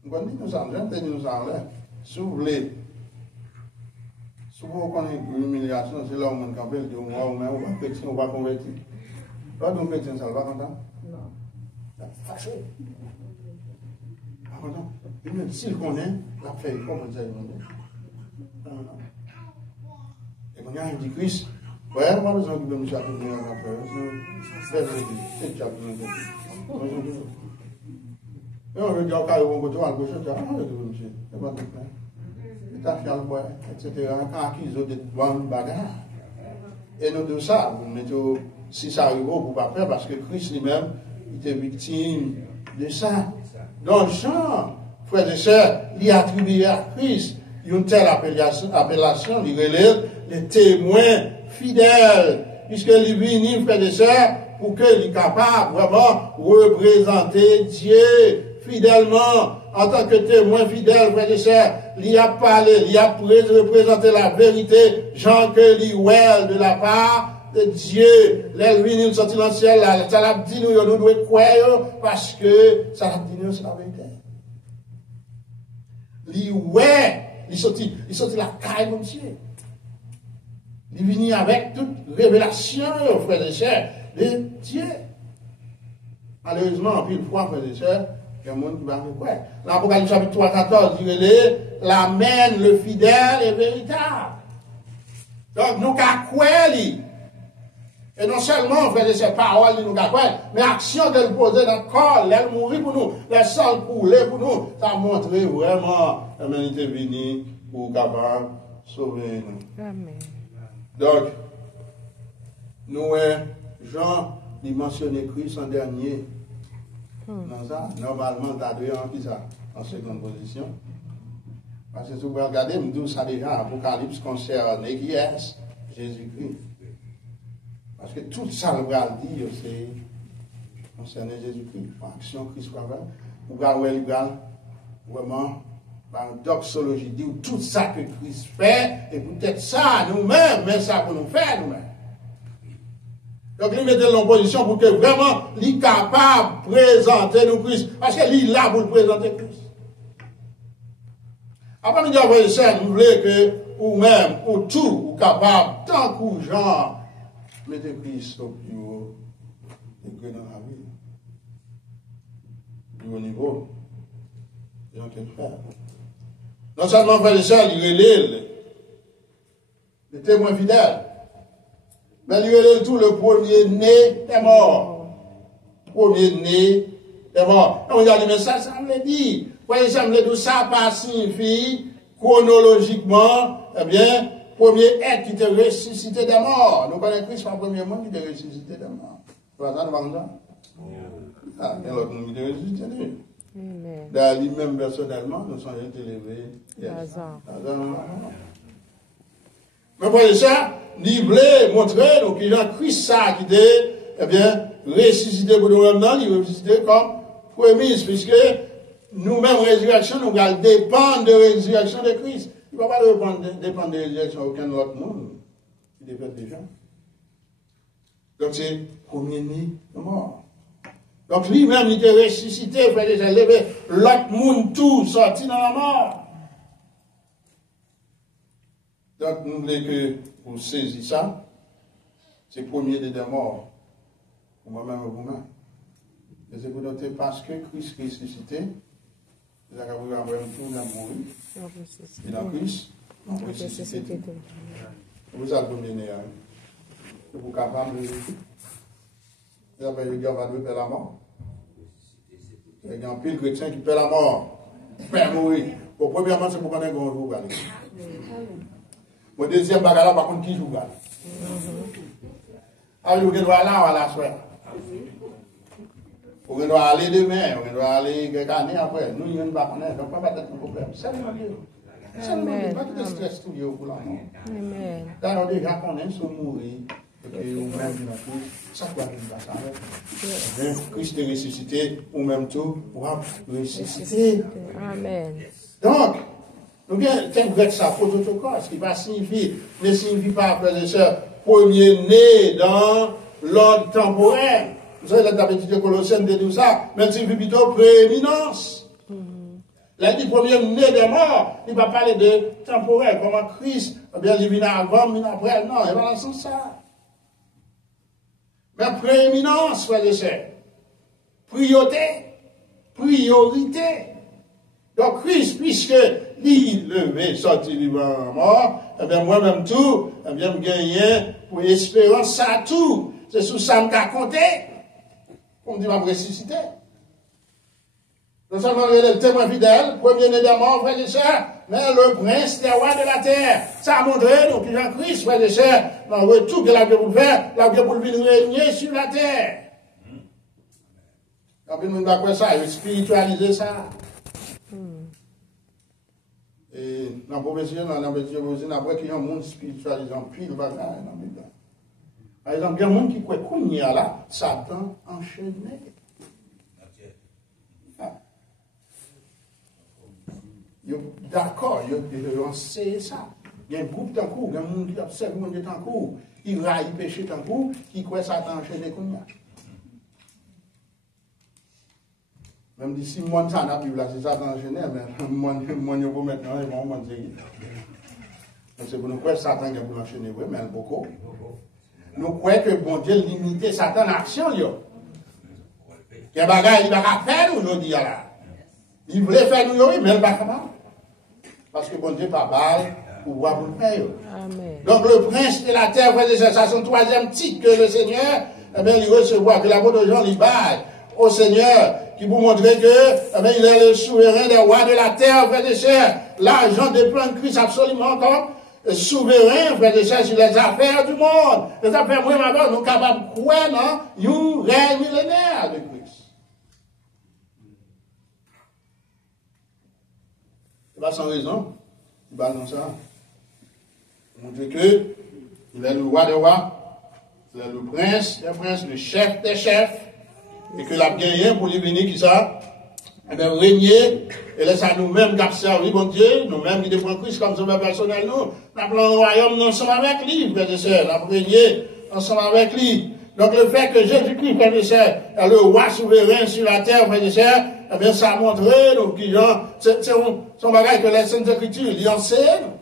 Nous avons dit nous en l'air, nous en l'air, si vous voulez. Souvent, quand on a une humiliation, c'est là où on campait, on dit, on va convertir. Pas de chrétien, ça va content? Non. Fâché. Pas content. Même s'il connaît, la fait, comment dire, non. Et quand il y a un dit Christ, ouais, moi, besoin de me chapeau de mon frère, c'est chapeau de mon frère. Et on veut dire, au cas où on peut trouver un cochon, on va trouver monsieur. C'est pas tout. Etc. Quand ils ont des bonnes bagarres. Et nous de ça, vous mettez, si ça arrive, vous ne pouvez pas faire parce que Christ lui-même était victime de ça. Donc Jean, frères et sœurs, il a attribué à Christ une telle appellation, il relève les témoins fidèles, puisque les viennent, frères et sœurs, pour qu'il soit capable vraiment représenter Dieu fidèlement, en tant que témoin fidèle, frères et sœurs, il a parlé, il a représenté la vérité, Jean que l'Iwell de la part de Dieu, les lui nous sorti dans le ciel, ça l'a dit nous devons croire, parce que ça l'a dit nous, c'est la vérité. Il sorti la caille de Dieu. Il vient avec toute révélation, frères et sœurs, de Dieu. Malheureusement, en plus de fois, frères et sœurs, il y a un monde qui va me croire. L'Apocalypse chapitre 3, 14, il dit, l'Amen, le fidèle est véritable. Donc, nous avons croire. Et non seulement, frères et sœurs, paroles, nous avons croire, mais l'action qu'elle posait dans le corps, elle mourit pour nous, les sangs coulés pour nous, ça montre vraiment l'humanité venue pour capable sauver nous. Amen. Donc, nous, Jean, il mentionnait Christ en dernier. Dans ça, normalement, t'as deux ans qui ça, en seconde position. Parce que si vous regardez, me dit ça déjà, Apocalypse concerne qui est Jésus-Christ. Parce que tout ça, le va dire, c'est concerné Jésus-Christ. Action Christ va faire. Vous regardez, vraiment, dans la doxologie, dit tout ça que Christ fait, et peut-être ça nous-mêmes, mais ça pour nous faire nous-mêmes. Donc, il mettait en position pour que vraiment, il est capable de présenter nous Christ. Parce qu'il est là pour présenter Christ. Après, nous avons ça, nous voulons que, ou même, ou tout, ou capable, tant que gens, mettez Christ au plus haut, et que dans la vie. Plus haut niveau. Et on peut faire. Non seulement, frère et sœurs, il relève les témoins fidèles. Mais il relève tout le premier-né est mort. Premier-né est mort. On a dit, mais ça me dit. Voyez, ça me dit, ça pas signifie chronologiquement, eh bien, premier être qui était ressuscité des morts. Nous connaissons Christ par premier monde qui était ressuscité des morts. C'est pas ça, nous parlons de ça? Ah, il y a l'autre monde qui était ressuscité des morts. D'ailleurs, lui-même personnellement, nous sommes été élevés. Mais voyez ça, il voulait montrer, donc, il y a Christ ça qui était, eh bien, ressuscité pour nous-mêmes, non, il est ressuscité comme prémisse, puisque nous-mêmes, résurrection, nous allons dépendre de la résurrection de Christ. Il ne va pas dépendre de la résurrection aucun autre monde. Il dépend déjà. Donc, c'est premier-né de mort. Donc, lui-même, il était ressuscité, il fallait lever l'autre monde tout sorti dans la mort. Donc, nous voulons que vous saisissiez ça. C'est premier des deux morts. Pour moi-même et vous-même. Et c'est pour noter parce que Christ ressuscité, vous avez vu un tout dans mourir. Et dans Christ, on ressuscité. Vous avez dominé. Vous êtes capable de. Vous avez le gars va payer la mort. Il y a un pile chrétien qui paie la mort. Père mourir. Bon, premièrement, c'est pour qu'on ait un jour. Mon deuxième bagage, par contre, qui joue? Ah, vous devez aller là, à la soirée. Vous devez aller demain, vous devez aller quelques années après. Nous, il n'y a pas de problème. Donc, pas de problème. C'est le Dieu. Pas de stress tout pour la mort. D'ailleurs, déjà, qu'on est sur mourir. Et ou même dans tout, ça doit être Christ est ressuscité, ou même tout, pour ressusciter. Amen. Donc, nous bien, tiens, vous êtes ça, protocole, ce qui va signifier, ne signifie pas, frères et sœurs, premier-né dans l'ordre temporel. Vous savez, la table de Colossienne dit tout ça, mais signifie plutôt prééminence. Là, il dit premier-né des morts, il ne va pas parler de temporel, comment Christ, bien, il vient avant, il vient après, non, il va dans le sens ça. Mais prééminence, frères et sœurs, priorité. Donc, Christ, puisque il levé, sorti vivant mort, eh bien, moi-même tout, eh bien, me gagner pour espérance ça tout. C'est sous ça que je compté. On me dit, je ressuscité. Non seulement le témoin fidèle, premier-né des morts, frères et sœurs, mais le prince des rois de la terre. Ça a montré, donc, Jean-Christ, frères et sœurs, dans le retour que la Bible pour le faire, la Bible pour venir régner sur la terre. Donc, nous avons ça, spiritualiser ça. Et dans la prophétie, après qu'il y a un monde spiritualisant pile bagaille dans la Bible. Par exemple, il y a un monde qui croit qu'on y a là, Satan enchaîné. D'accord, ils sait ça. Il y a un groupe d'un coup, il y a un monde qui observe le monde d'un coup, il raille péché d'un coup, qui croit Satan enchaîné qu'on y a. Même d'ici, moi, ça n'a plus là, c'est Satan enchaîné, mais moi, je vais maintenant, ils vont me dire. C'est pour nous croire que Satan qui a pour l'enchaîner, oui, mais beaucoup. Nous croyons que bon Dieu limite Satan en action, il y a. Il y a des bagages, il va faire nous aujourd'hui, là. Il voulait faire nous, oui, mais il ne va pas capable. Parce que bon Dieu pas bail pour voir pour le faire. Amen. Donc le prince de la terre, c'est son troisième titre que le Seigneur, eh bien, il recevra, que la bonne de gens, il baille au Seigneur, qui vous montrer que, eh bien, il est le souverain des rois de la terre, frère des sœurs. L'argent dépend de Christ absolument comme souverain, frère des sœurs, sur les affaires du monde. Les affaires, moi, maintenant, nous sommes capables de croire, non, un règne millénaire de Christ. Pas sans raison, il va dans ça. Montrer que il est le roi des rois, il est le prince des princes, le chef des chefs, et que la gagné pour lui venir qui ça, et bien régner, et laisse à nous-mêmes qui observons, bon Dieu, nous-mêmes qui défendons Christ comme sauveur personnel, nous avons le royaume ensemble avec lui, frères et sœurs, nous avons régné ensemble avec lui. Donc le fait que Jésus-Christ, frères et sœurs, est le roi souverain sur la terre, frères et sœurs, eh bien, ça a montré, donc, c'est son bagage que les Saintes Écritures, ils enseignent.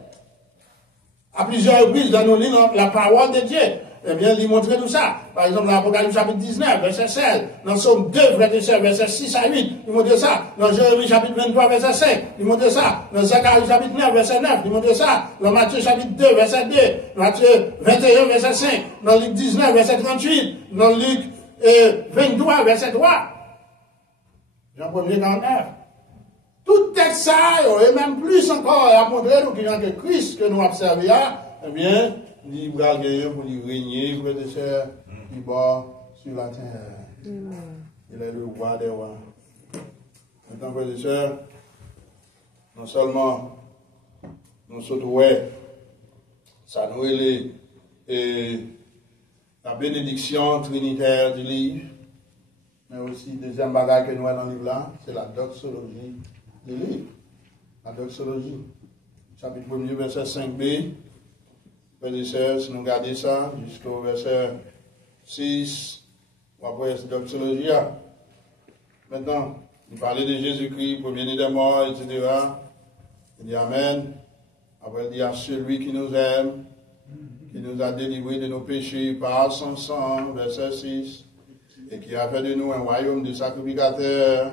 À plusieurs reprises, dans nos livres, la parole de Dieu, eh bien, ils montrent tout ça. Par exemple, dans l'Apocalypse chapitre 19, verset 16, dans Somme 2, verset 6 à 8, ils montrent ça. Dans Jérémie chapitre 23, verset 5, ils montrent ça. Dans Zacharie chapitre 9, verset 9, ils montrent ça. Dans Matthieu chapitre 2, verset 2, Matthieu 21, verset 5, dans Luc 19, verset 38, dans Luc 23, verset 3. Jean 1er 49. Tout texte ça, et même plus encore, à montrer nous que Christ que nous observons, eh bien, il va gagner pour lui régner, frère et sœurs, il va sur la terre. Il est le roi des rois. Maintenant, frère et sœurs, non seulement nous sommes ça nous est la bénédiction trinitaire du livre, mais aussi, deuxième bagage que nous avons dans le livre là, c'est la doxologie du livre. La doxologie. Chapitre 1er, verset 5b. Frères et sœurs, si nous regardons ça, jusqu'au verset 6, on va voir cette doxologie là. Maintenant, il parlait de Jésus-Christ, premier-né des morts, etc. Il dit Amen. Après, il dit à celui qui nous aime, qui nous a délivrés de nos péchés par son sang, verset 6. Et qui a fait de nous un royaume de sacrificateurs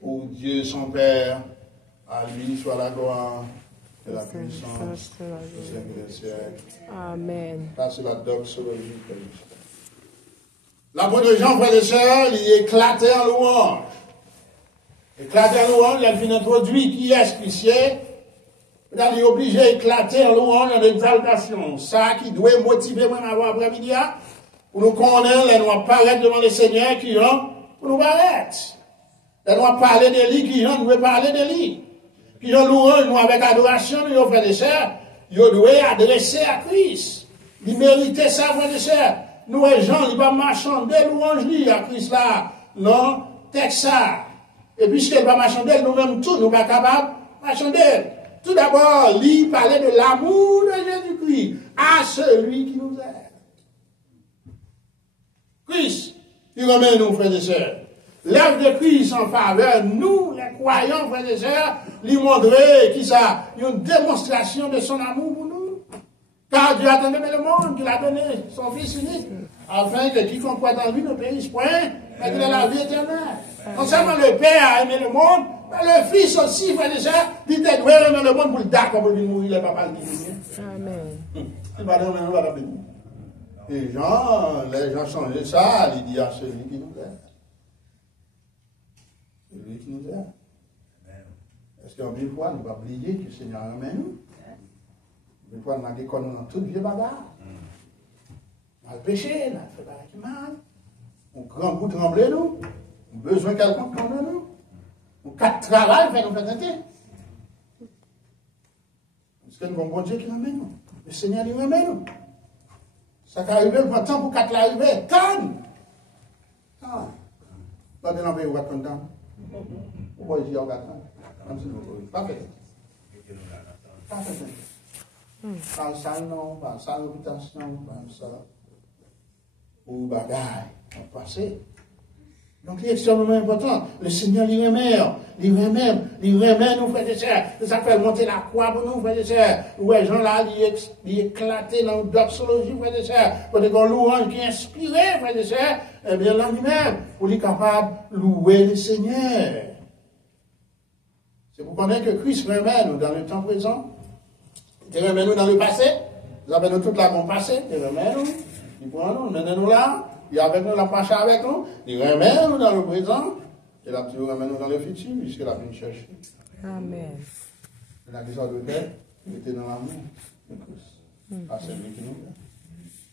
pour Dieu son Père. À lui soit la gloire et la puissance au siècle des siècles. Amen. Ça, c'est la doxologie. L'apôtre de Jean, frères et sœurs, il est éclaté en louange. Éclaté en louange, il a fait introduit qui est Christian. Il est obligé d'éclater en louange, en exaltation. Ça qui doit motiver moi avant après-midi. Pour nous connaître, les nous paraître devant les seigneurs qui ont, pour nous paraître. Les nous parler de lui, qui ont, nous parler de lui. Qui ont louange, nous avec adoration, nous frères et sœurs, ils doivent adresser à Christ. Ils méritent ça, frères et sœurs. Nous, les gens, ils vont marchander louange lui à Christ là. Non, texte ça. Et puisqu'ils ne vont pas marchander, nous-mêmes tous, nous ne sommes pas capables de marchander. Tout d'abord, lui parlait de l'amour de Jésus-Christ à celui qui nous aime. Christ, il remet nous, frères et sœurs. L'œuvre de Christ en faveur, nous, les croyants, frères et sœurs, lui montrer qui ça, une démonstration de son amour pour nous. Car Dieu a tant aimé le monde qu'il a donné son Fils unique, afin que quiconque croit en lui ne périsse point, mais qu'il ait la vie éternelle. Non seulement le Père a aimé le monde, mais le Fils aussi, frères et sœurs, dit qu'il doit aimer le monde pour le d'accord, pour lui mourir, le papa le dit. Amen. Il va donner un la béni. Les gens changent ça, ils disent à celui qui nous aime. Celui qui nous aime. Est-ce qu'en une fois, nous ne pas oublier que le Seigneur aime nous? Une fois, nous avons déconné dans toute vie bagarre. On a péché, on a fait bagarre qui mal. On grand goût trembler nous. On a besoin de quelqu'un qui tremble nous. On a quatre travail, fait nous faire tenter. que nous avons un bon Dieu qui l'emmène nous. Le Seigneur lui emmène nous. Ça va arriver, le temps pour qu'elle l'arrive. Calme. Ah. Là, de l'envoyer, on va content. On va dire, on va attendre. Pas fait. Pas fait. Pas ça, non, pas ça, réputation, pas ça. Ou bagaille, on va passer. Donc, c'est extrêmement important. Le Seigneur lui remet nous, frères et sœurs. Ça fait monter la croix pour nous, frères et sœurs. Ouais, gens là, ils éclatent dans la doxologie, frères et sœurs. Pour des louanges qui inspirent, frères et sœurs. Eh bien, là lui-même, pour lui capable de louer le Seigneur. C'est pour connaître que Christ remet nous dans le temps présent. Il remet nous dans le passé. Nous avons toute la mon passé. Il remet nous. Il prend nous, mène nous là. Il est avec nous, il a marché avec nous, il remet nous dans le présent, et la petite remet nous dans le futur, puisqu'il a venu chercher. Amen. Il a dit ça de faire, il était dans l'amour de Christ. Pas celui qui nous fait.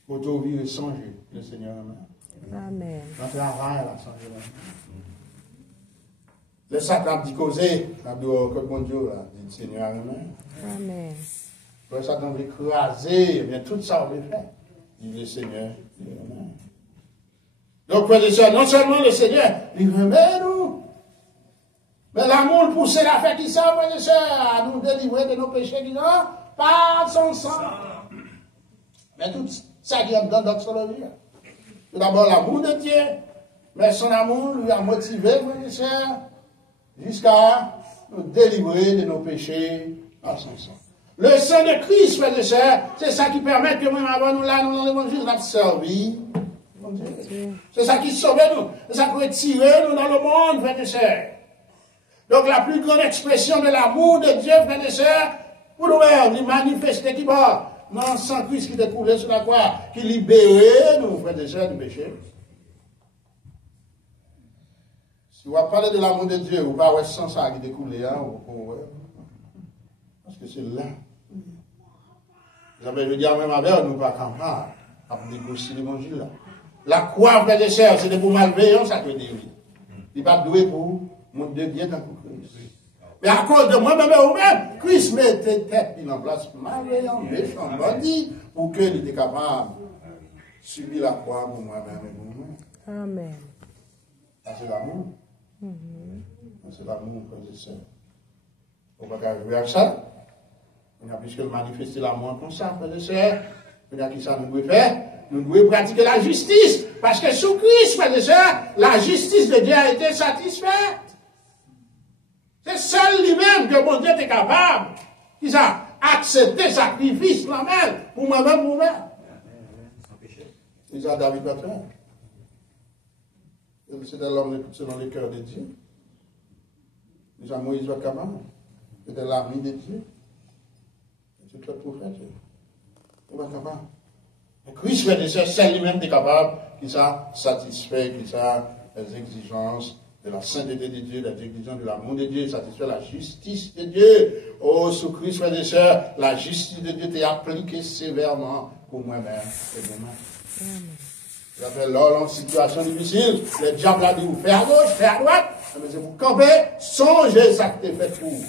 Pour tout vivre et songer, le Seigneur remet. Amen. Dans le travail, il a changé. Le sacre a dit causer, il a dit que bon Dieu, dit le Seigneur remet. Amen. Le sacre a écraser, bien tout ça on le fait. Dit le Seigneur remet. Donc, frères et sœurs, non seulement le Seigneur, il remet nous, mais l'amour pousse la fait qui ça, frères et sœurs, à nous délivrer de nos péchés qui sont par son sang. Mais tout ça qui est dans notre doxologie. Tout d'abord, l'amour de Dieu, mais son amour lui a motivé, frères et sœurs, jusqu'à nous délivrer de nos péchés par son sang. Le sang de Christ, frères et sœurs, c'est ça qui permet que même avant nous là, nous dans l'évangile, nous avons servi. C'est ça qui sauve nous. C'est ça qui retire nous dans le monde, frères et sœurs. Donc la plus grande expression de l'amour de Dieu, frères et sœurs, pour nous-mêmes, il manifeste qui va dans le sang Christ qui découlait sur la croix, qui libérait nous, frères et sœurs, du péché. Si vous parlez de l'amour de Dieu, vous ne pouvez pas sans ça qui découlait, hein, parce que c'est là. Je veux dire, même avec nous, pas campagne, à négocier l'évangile là. La croix, frères et sœurs, c'est pour malveillance, ça peut dire. Il va doué pour mon Dieu bien dans Christ. Mais à cause de moi-même ou même, Christ mettait tête en place malveillant, méchant, bandit, pour qu'il était capable de subir la croix pour moi-même et pour moi. Amen. Ça, c'est l'amour. C'est l'amour, frères et sœurs. On va pas jouer à ça. On a plus que manifester l'amour comme ça, frères et sœurs. On a qui ça nous doit faire. Nous devons pratiquer la justice. Parce que sous Christ, frères et sœurs, la justice de Dieu a été satisfaite. C'est seul lui-même que mon Dieu est capable. Qui a accepté sacrifice moi-même, pour moi-même, pour moi-même. C'est ça David va faire. C'était l'homme selon le cœur de Dieu. Déjà Moïse va capable. C'était l'ami de Dieu. C'est tout le prophète. Il va capable. Christ, frère et sœurs, c'est lui-même qui est capable, qui ça satisfait, qui ça les exigences de la sainteté de Dieu, les exigences de l'amour de Dieu, satisfait la justice de Dieu. Oh, sous Christ, frère et sœurs, la justice de Dieu est appliquée sévèrement pour moi-même et pour moi. J'appelle là, en situation difficile, le diable a dit, vous faites à gauche, faites à droite, mais c'est vous camper, songez ça que t'es fait pour vous.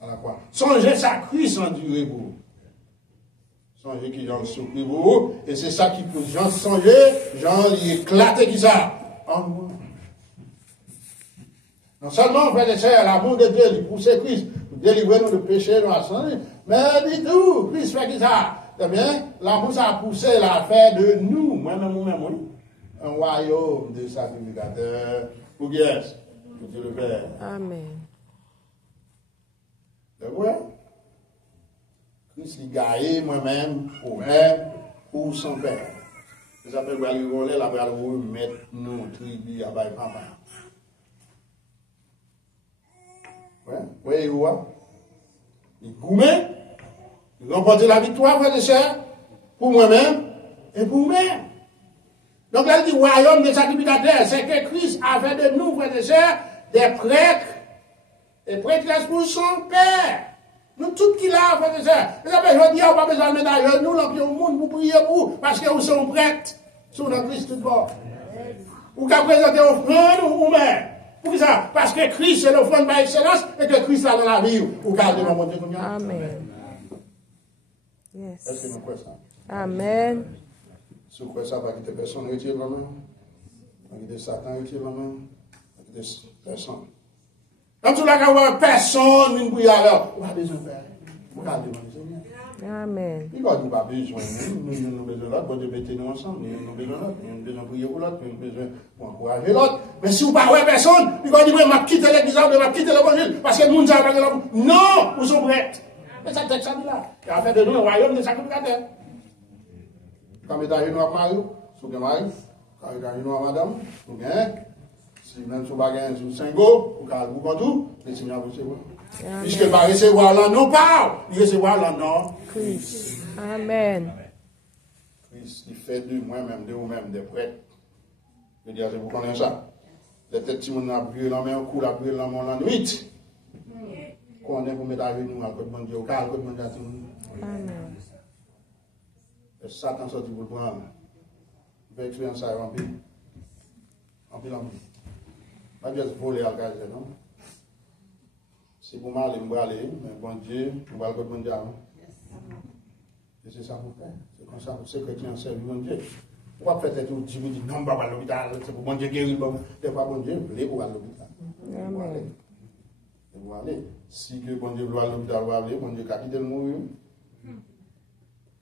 Voilà quoi. Songez ça Christ enduré pour vous. Songez qui j'en souffre pour vous, et c'est ça qui pousse. J'en songez, j'en éclate qui ça. En moi. Non seulement, frères et sœurs, l'amour de Dieu, il pousse Christ, pour délivrer nous de péché, nous ascendre, mais du tout, Christ fait qui ça. Eh bien, l'amour, ça a poussé l'affaire de nous, moi-même, oui. Un royaume de sacrificateurs, pour qui est-ce? Pour Dieu le Père. Amen. C'est vrai? Christ, il gagne moi-même, pour son Père. Ça s'appelle, il va lui voler, il va lui mettre nos tribus à bail papa. Ouais, il voit. Il gourmet. Il remporte la victoire, frère et sœurs, pour moi-même et pour vous-même. Donc là, il dit, royaume des sacrificateurs, c'est que Christ a fait de nous, frères et sœurs, des prêtres et prêtresses pour son Père. Nous, tout qui l'a, frères et sœurs. Mais après, je dis, on n'a pas besoin de médaille, nous, l'empire au monde, pour prier pour, parce que nous sommes prêtres sur notre Christ tout bord. Ou qu'à présenter offrande ou même. Pour ça, parce que Christ, c'est l'offrande par excellence, et que Christ a dans la vie, ou qu'à dire, mon Dieu, Amen. Yes. Est-ce que nous croyons ça? Amen. Si vous croyez ça, va quitter personne retire la main. Va quitter Satan retire la main. Va quitter personne. Quand tu l'as voir personne, une bouille alors, on a besoin de faire. Vous allez demander Seigneur. Amen. Il va nous pas besoin. Nous avons besoin de l'autre. Bon Dieu, mettez-nous ensemble. Nous avons besoin de l'autre. Nous avons besoin de prier pour l'autre. Nous avons besoin d'encourager l'autre. Mais si vous ne parlez pas personne, il va dire, je vais quitter l'église, je vais quitter l'évangile. Parce que le monde ne va pas. Non, vous êtes prêts. Mais ça texte ça là. Il a fait de nous un royaume de sacrificateurs. Quand vous êtes arrivé à Marie, si vous êtes marié, quand vous êtes arrivé à madame, vous gagnez. Si même si vous avez un singo, vous avez vous tout, mais si vous avez recevoir. Puisque va recevoir là, non pas, il recevoir là, non. Christ. Amen. Christ, il fait de moi-même, de vous-même, des prêtres. Je veux dire, vous connaissez ça. Peut-être si on a brûlé la main, un coup, la brûlé la main la nuit. Qu'on est pour mettre avec nous, à côté de mon Dieu, au cas où mon Dieu. Amen. Et Satan sorti pour le prendre. Il fait expérience à remplir. Remplir. Pas juste voler à la case, non? C'est pour moi, je vais aller, mais bon Dieu, je vais aller côté de mon Dieu. Et c'est ça pour faire. C'est comme ça, c'est chrétien servi mon Dieu. Pourquoi peut-être tout Dieu me dit non, pas à l'hôpital, c'est pour mon Dieu guérir. Des fois, bon Dieu, voulez pour aller à l'hôpital. Amen. Vous allez. Si que bon Dieu veut aller à l'hôpital, vous allez, bon Dieu, quand il est mourir.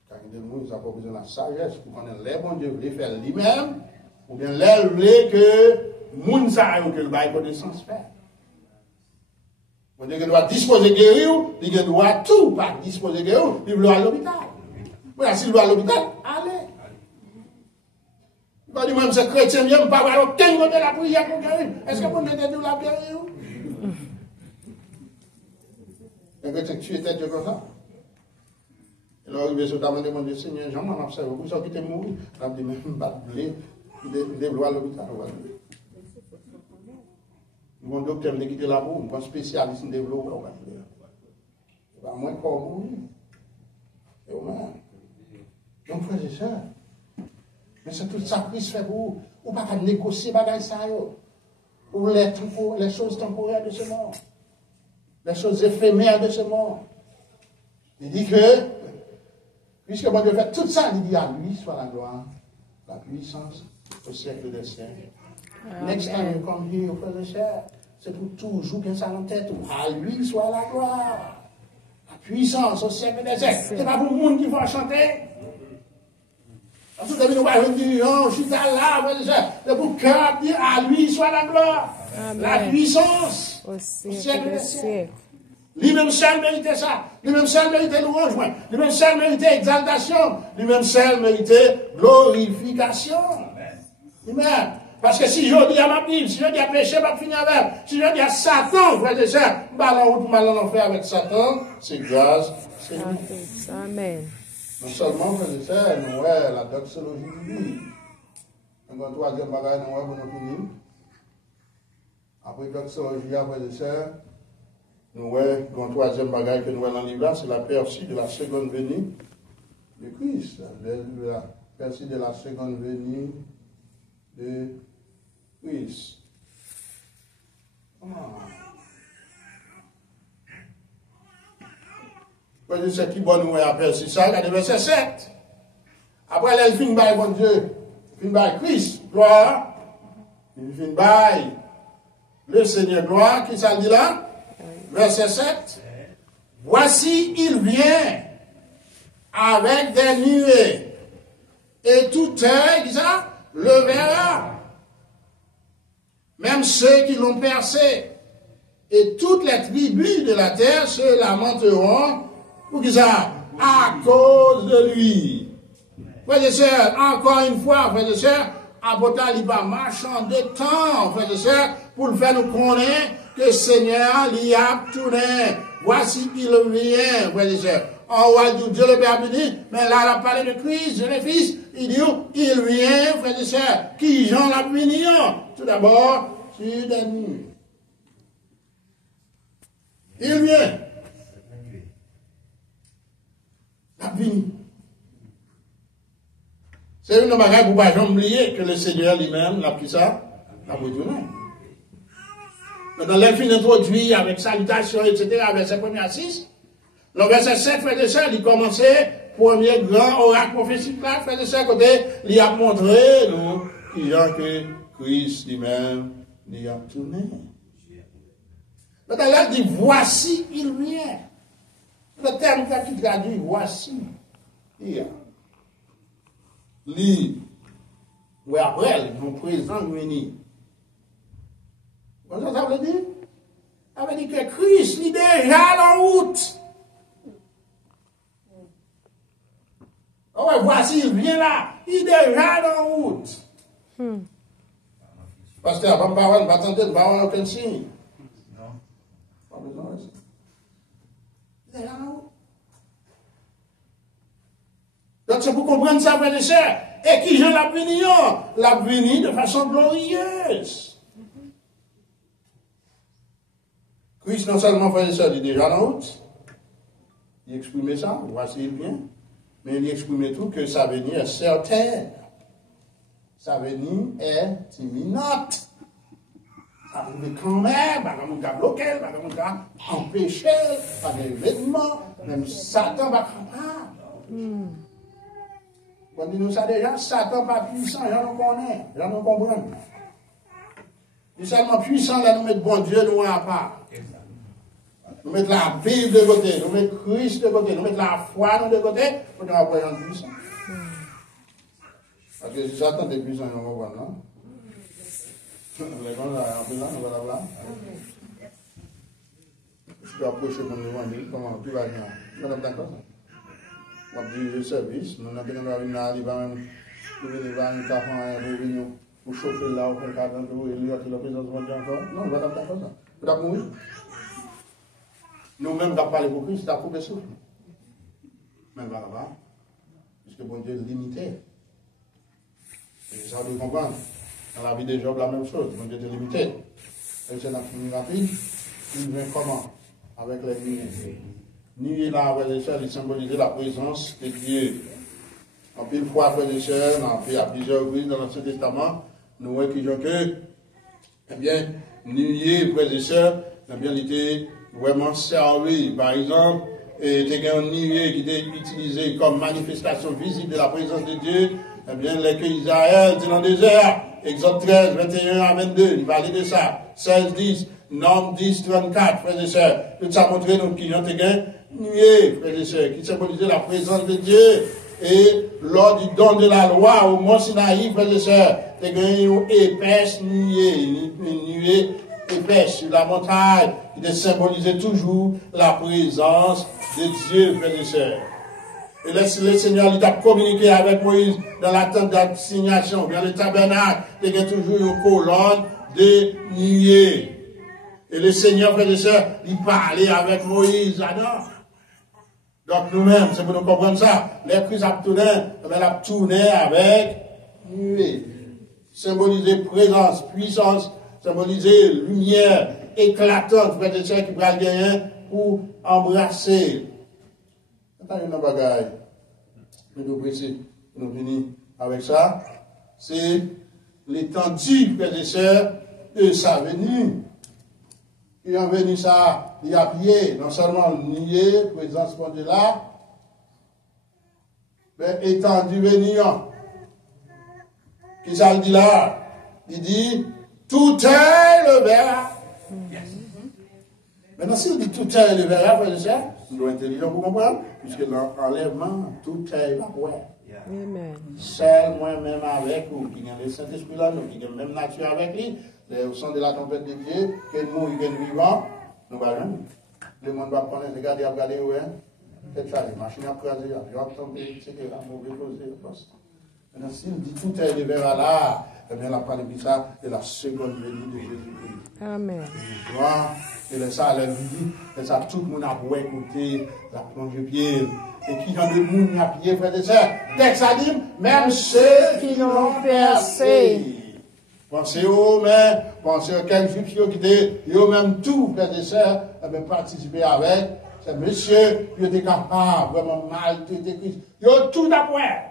Quand il est mourir, ça n'a pas besoin de la sagesse pour connaître les bon Dieu veut faire lui-même, ou bien les voulait que moun sa que le bail connaissance faire. Bon Dieu doit disposer guérir, il doit tout pas disposer guérir, il veut aller à l'hôpital. Voilà, s'il veut aller à l'hôpital, allez. Il va dire, même ce chrétien, il ne va pas avoir aucun côté la prière pour guérir. Est-ce que vous mettez de la guérir? Un chrétien que tu étais Dieu comme ça? Et là, il va se demander, mon Dieu, Seigneur, Jean, m'en observe, vous sortez de mourir. Il va dire, même pas de blé, il veut aller à l'hôpital. Mon docteur me dit quitter la boue, mon spécialiste me développe, on va dire. Il va moins qu'on mourir. Et au moins. Donc, frères et sœurs, mais c'est tout ça qui se fait pour vous. Vous ne pouvez pas négocier bagaille ça, pour les choses temporaires de ce monde, les choses éphémères de ce monde. Il dit que, puisque mon Dieu fait tout ça, il dit à lui soit la gloire, la puissance au siècle des siècles. Next time you come here, frères et sœurs, c'est pour toujours qu'il y ait ça en tête. À lui soit la gloire, la puissance au siècle des siècles. Ce n'est pas pour le monde qui va chanter. Parce que nous allons dire, je suis là, frères et sœurs. C'est pour cœur dire à lui soit la gloire, la puissance au siècle des siècles. Lui-même seul méritait ça. Lui-même seul méritait louange. Lui-même seul méritait exaltation. Lui-même seul méritait glorification. Amen. Parce que si je dis à ma Bible, si je dis à péché, je vais finir avec. Si je dis à Satan, frère et sœur, je vais en route, mal en enfer avec Satan, c'est grâce, c'est lui. Amen. Non seulement, frère et sœur, nous avons la doxologie du livre. Donc, le troisième bagage, nous avons fini. Après la doxologie, frère et sœur, nous avons le troisième bagage que nous avons dans le livre là, c'est la percée de la seconde venue de Christ. La percée de la seconde venue de Christ. Je sais qui bon nous appelle c'est ça, regardez verset 7. Après, elle finit par bon Dieu, finit par Christ, gloire, il finit par le Seigneur, gloire, qui ça dit là? Verset 7. Voici, il vient avec des nuées, et tout œil, dit ça, le verra. Même ceux qui l'ont percé. Et toutes les tribus de la terre se lamenteront. Pour qui ça? À cause de lui. Frères et sœurs, encore une fois, frères et sœurs, Apotal, il va marchand de temps, frères et sœurs, pour le faire nous connaître que le Seigneur l'y a tourné. Voici qu'il vient, frères et sœurs. On va dire Dieu le Père béni, mais là, il a parlé de Christ, de Fils. Il dit, il vient, frères et sœurs, qui Jean l'a béni. Tout d'abord, sur des nuits. Il vient. La béni. C'est une bagaille pour ne pas oublier que le Seigneur lui-même l'a pris ça, l'a retourné. Dans l'infini introduit avec salutation, etc., verset 1 à 6, le verset 7, frère et sœurs, il commençait premier grand oracle prophétique là, frère de ce côté, il a montré, nous, qui a que Christ lui-même, il a tourné. Maintenant, là, il dit, voici, il vient. Le terme qui traduit, voici, il y a. Lui, ou après, nous présent, venu. Comment ça veut dire? Ça veut dire que Christ, il est déjà en route. Oh ouais, voici, il vient là. Il est déjà en route. Parce que avant de parler, on va tenter de voir aucun signe. Non. Pas besoin de ça. Il est déjà en route. Donc c'est pour comprendre ça, frère et sœurs. Et qui je l'a béni? L'a béni de façon glorieuse. Christ, non seulement, frère et sœurs, il est déjà en route. Il exprimait ça, voici, il vient. Mais il exprimait tout que sa venue est certaine. Sa venue est imminente. Ça arrive quand même, pas comme on a bloqué, pas comme on a empêché, pas d'événement, même Satan va capable. Quand nous ça déjà, Satan pas puissant, j'en connais, j'en comprends. Il est seulement puissant là, nous mettre bon Dieu, nous à part. Nous mettons la Bible de côté, nous mettons Christ de côté, nous mettons la foi de côté, pour nous apprendre puissant. Parce que si Satan est puissant, on va voir, non? Les gens là, on va la voir. Je peux approcher mon évangile, comment tout va bien. Madame d'accord? On va dire le service, nous avons venir là, il va même, nous venir voir un café, nous venir pour chauffer là, pour faire un jour, et lui, il a présence de mon Dieu encore. Non, madame d'accord ça. Vous avez mourir. Nous-mêmes, nous avons parlé pour Christ, c'est à couper souffle. Même là-bas, puisque bon Dieu est limité. Et ça, vous comprendre. Dans la vie des Job, la même chose. Bon Dieu est limité. Et c'est notre fini rapide. Il vient comment? Avec les nuées. Nuées là, avec les chers, il symbolise la présence de Dieu. En pile fois, frères et sœurs, à plusieurs reprises dans l'Ancien Testament, nous voyons que, eh bien, nuées, frères et sœurs, eh bien, il était vraiment servi. Par exemple, il y a un nuée qui était utilisé comme manifestation visible de la présence de Dieu. Eh bien, les que Israël était dans le désert. Exode 13, 21 à 22, il parlait de ça. 16, 10, Norme 10, 34, frères et sœurs. Tout ça montre nous qu'il y a un nuée, frères et sœurs, qui symbolisait la présence de Dieu. Et lors du don de la loi au Mont Sinaï, frères et sœurs, il y a une épaisse nuée, une nuée épaisse sur la montagne, qui symbolisait toujours la présence de Dieu, frères et sœurs. Et le Seigneur, il a communiqué avec Moïse dans la tente d'assignation, dans le tabernacle, il y a toujours une colonne de nuée. Et le Seigneur, frères et sœurs, il parlait avec Moïse là-dedans. Donc nous-mêmes, c'est pour nous comprendre ça. Les Christ a tourné avec nuée. Symboliser présence, puissance, symboliser lumière éclatante, frères et sœurs, qui va gagner pour embrasser. Attends, une bagaille. Nous précis, nous venons avec ça. C'est l'étendue, frères et sœurs, de sa venue. Il est venu ça, il a pied, non seulement nié, présence de Dieu là, mais étendu venir. Qui ça le dit là? Il dit, tout est le verra. Maintenant, si on dit tout est le verra, frère et sœur, nous sommes intelligents pour comprendre, puisque l'enlèvement, tout est la ouais. Amen. Seul moi-même avec vous, qui a le Saint-Esprit là, nous, qui a la même nature avec lui, au son de la tempête de Dieu, que nous, il est vivant, nous allons. Le monde va prendre, regarder, ouais. Faites ça, les machines à craser, les gens tomber, etc. Mauvais cause. Maintenant, s'il dit tout est le verra là, eh bien, la parole de ça, c'est la seconde venue de Jésus-Christ. Amen. Et ça, elle dit, et ça, tout le monde a beau écouter, la plonge pied. Et qui dans le monde a pied, frère et sœurs. Texte a dit, même ceux qui l'ont percé. Pensez aux mains, pensez à quel juif qui était, eux-mêmes tout, frères et sœurs, participer avec. C'est monsieur, qui était capable, vraiment mal, tout était Christ. Ils ont tout d'après.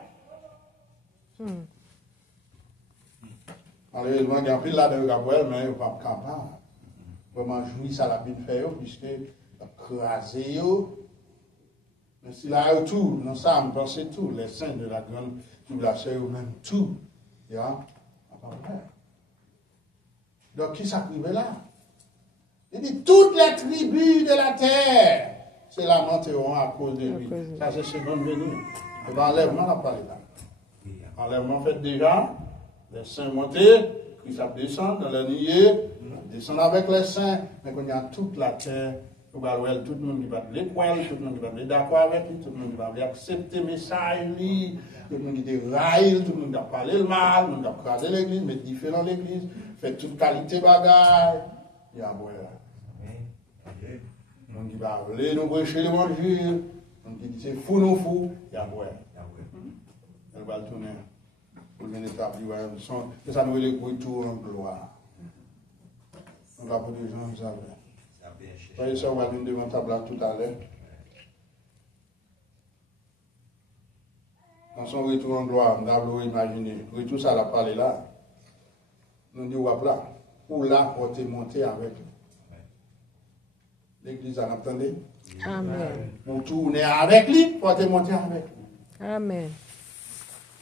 Alors, il y a pris là de Gabriel, mais il n'est pas capable. Vraiment jouir ça la vie de faire, puisque craser, Mais si là, tout, nous sommes pensés tout, les saints de la grande tribulation, eux-mêmes, tout, il y a à part vrai. Donc, qui s'arrive là? Il dit, toutes les tribus de la terre se lamenteront à cause de lui. Ça, c'est seconde venue. Et bien, enlèvement, on a parlé là. Enlèvement fait déjà, les saints montés, Christ a descendu dans la nuée, descend avec les saints, mais quand il y a toute la terre, tout le monde qui va l'écouer, tout le monde qui va être d'accord avec lui, tout le monde qui va accepter le message, tout le monde qui te raille, tout le monde qui va parler le mal, tout le monde qui va craser l'église, mettre différent l'église, faire toute qualité bagaille. Il y a un boire. Le monde qui va aller nous prêcher l'évangile, le monde qui dit c'est fou, non fou, il y a un boire. Elle va le tourner pour bien établir une son. C'est ça nous le retour en gloire. On va pour des gens, vous savez. Voyez ça, on va venir devant ta blague tout à l'heure. Dans son retour en gloire, nous avons imaginé. Retour, ça l'a parlé là. Nous disons, voilà, pour là, pour te monter avec lui. L'église, en entendez? Amen. Pour tourner avec lui, pour te monter avec lui. Amen.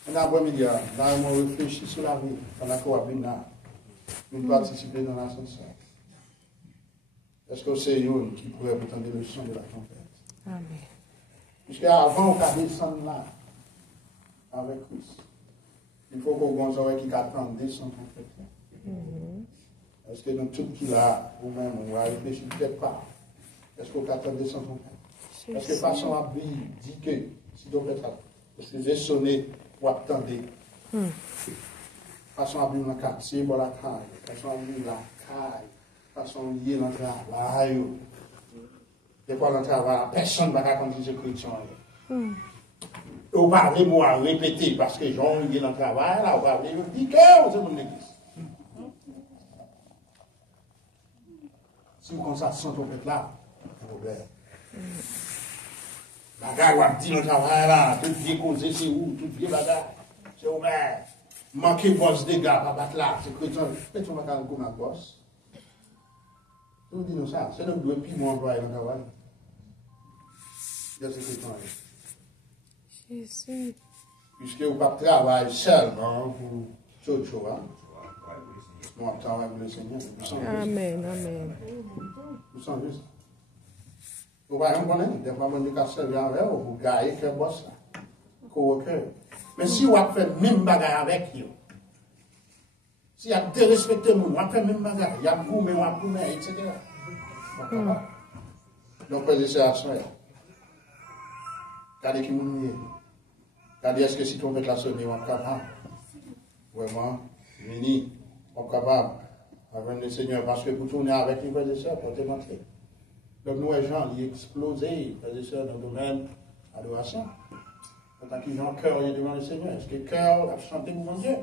On a un bon milieu, nous avons réfléchi sur la vie, on a quoi venir là. Nous participer dans l'ascension. Est-ce que c'est eux qui pourraient vous tendre le son de la tempête? Amen. Puisqu'avant, on a descendu là, avec Christ. Il faut qu'on ait qui attendent descendre en fait. Est-ce que nous tous qui là, vous-même, on va réfléchir peut-être pas. Est-ce qu'on attend descendre en fait? Est-ce que façon à dit que, si vous faites ça, parce que j'ai sonné pour attendre. Façon à vivre dans le quartier, pour la caille. Façon à vivre la caille. Façon liée dans le travail. Des fois, dans le travail, personne ne va raconter ce chrétien. Vous parlez, moi, répéter, parce que gens liés dans le travail, là, vous parlez, vous dites que c'est mon église. Si vous constatez ça, vous faites là, un problème. Bagarre, vous dites dans le travail, là, tout vieux causé, c'est où, tout vieux bagarre, c'est ouvert. Manquez boss des gars, pas battre là, c'est chrétien. Faites-vous ma calme comme un boss. Nous disons ça, c'est nous deux puis mon employé dans le travail. C'est chrétien. Jésus. Puisque vous ne pouvez pas travailler seulement pour tout chose. Moi, je travaille pour le Seigneur. Amen. Amen. Vous sentez ça? Vous ne pouvez pas connaître. Des fois, vous ne servir avec vous, vous gagnez que boss là. Co-worker. Mais si vous faites même bagarre avec vous, si vous avez respecté vous, vous faites même bagarre, il y a vous, mais vous mais etc. Donc, c'est à ça. Regardez qui vous est. Regardez, est-ce que si tu mets la sonnerie, on est capable? Vraiment, venir, on est capable. Avec le Seigneur, parce que pour tourner avec les frères et sœurs, pour te montrer. Donc, nous, les gens, ils explosent, frères et sœurs, dans le domaine d'adoration. Tant qu'ils ont cœur, ils demandent le Seigneur. Est-ce que le cœur a chanté pour mon Dieu?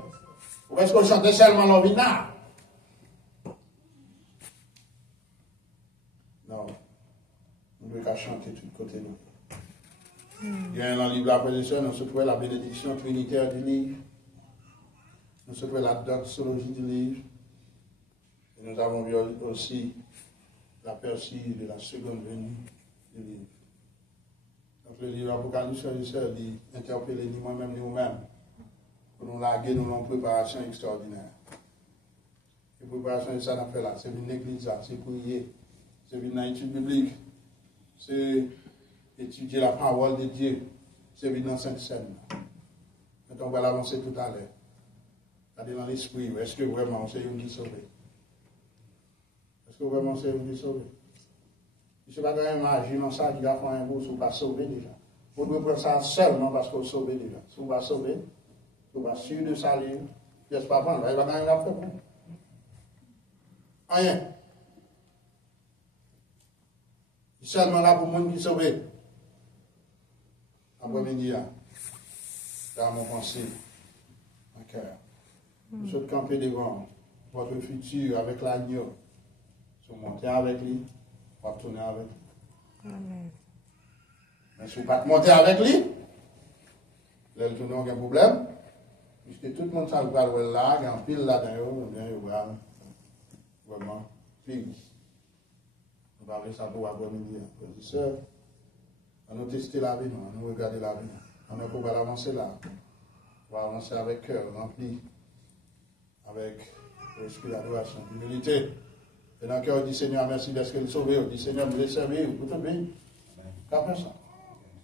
Ou est-ce qu'on chante seulement l'orvina? Non. On ne doit pas chanter de tous côtés, non. Il y a dans le livre de la prédiction, nous se trouvons la bénédiction trinitaire du livre. Nous se trouvons la doxologie du livre. Et nous avons vu aussi la percée de la seconde venue du livre. Donc le livre Apocalypse, il interpelle ni moi-même ni vous-même. Pour nous larguer, nous avons une préparation extraordinaire. Et préparation, ça n'a fait là. C'est une église, c'est prier. C'est une étude biblique. C'est étudier la parole de Dieu. C'est venu dans cette scène. Maintenant, on va l'avancer tout à l'heure. Regardez dans l'esprit, est-ce que vraiment c'est une qui sauve? Est-ce que vraiment c'est une qui sauve? Je ne sais pas quand même agir dans ça, qui a fait un bout, si vous ne pas sauver déjà. Vous devez prendre ça seulement parce que vous sauvez déjà. Si vous ne pas sauver, vous n'êtes pas sûr de salir. Je ne sais pas prendre, il va quand même la faire. Rien. Seulement là pour les gens qui sauvent. Après-midi, dans mon pensée, mon cœur. Vous souhaitez camper devant votre futur avec l'agneau. Si vous montez avec lui, vous va tourner avec lui. Amen. Mais si vous ne pouvez pas monter avec lui, là, vous n'avez aucun problème. Puisque tout le monde s'en va là, il y a un pile là-dedans, il y a vraiment pile. On va parler ça pour après-midi. Frères et sœurs, On nous tester la vie, on nous regarder la vie. On va avancer là. On va avancer avec cœur rempli, avec l'esprit d'adoration, d'humilité. Et dans le cœur, on dit Seigneur, merci d'être sauvé. On dit Seigneur, me laisse servir pour tout bien. Qu'après ça,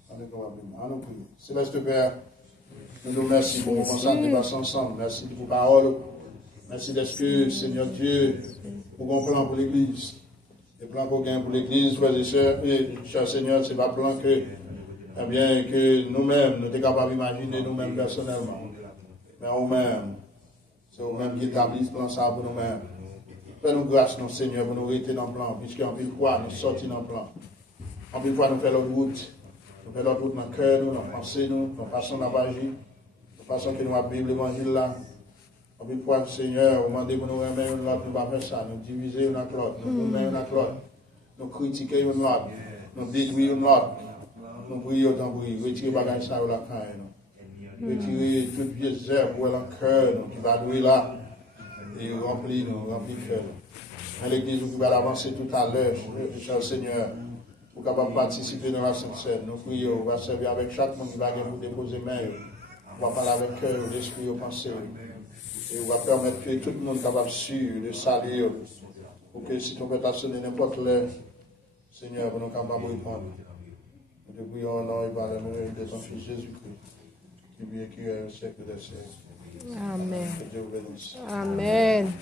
on est probablement. On nous prie. Céleste Père, nous nous remercions pour le moment ça dépasse ensemble. Merci de vos paroles. Merci d'être Seigneur Dieu, pour qu'on plan pour l'Église. Le plan qu'on gagne pour l'Église, frères et sœurs, cher Seigneur, c'est pas plan que, eh bien, que nous-mêmes, nous sommes capables d'imaginer nous-mêmes personnellement. Mais nous-mêmes, c'est nous-mêmes qui établissons ce plan ça pour nous-mêmes. Fais-nous grâce, non, Seigneur, pour nous rester dans le plan, puisqu'en pile fois, nous sortons dans le plan. En pile fois, nous faisons l'autre route. Nous faisons l'autre route dans le cœur, dans la pensée, dans la façon d'agir, dans la façon que nous avons Bible l'évangile là. En pile fois, Seigneur, au moment où nous remettons une autre, nous ne pas faire ça, nous diviser une autre, nous remettons une autre, nous critiquer une autre, nous détruire une autre, nous briller autant briller, retirer bagage ça ou la caille, retirer toute vieille herbe pour le cœur, qui va douer là, et remplir le cœur. Dans l'église, vous pouvez avancer tout à l'heure, cher Seigneur, pour capable participer dans la Sainte Seine. Nous prions, on va servir avec chaque monde qui va vous déposer main, on va parler avec cœur, l'esprit, aux pensées. Et on va permettre que tout le monde soit capable de salir, pour que si on peut sonner n'importe l'heure, Seigneur, pour nous capables de répondre. Nous te prions au nom et par le nom de ton Fils Jésus-Christ, qui vit et qui est au siècle des siècles. Amen. Que Dieu vous bénisse. Amen.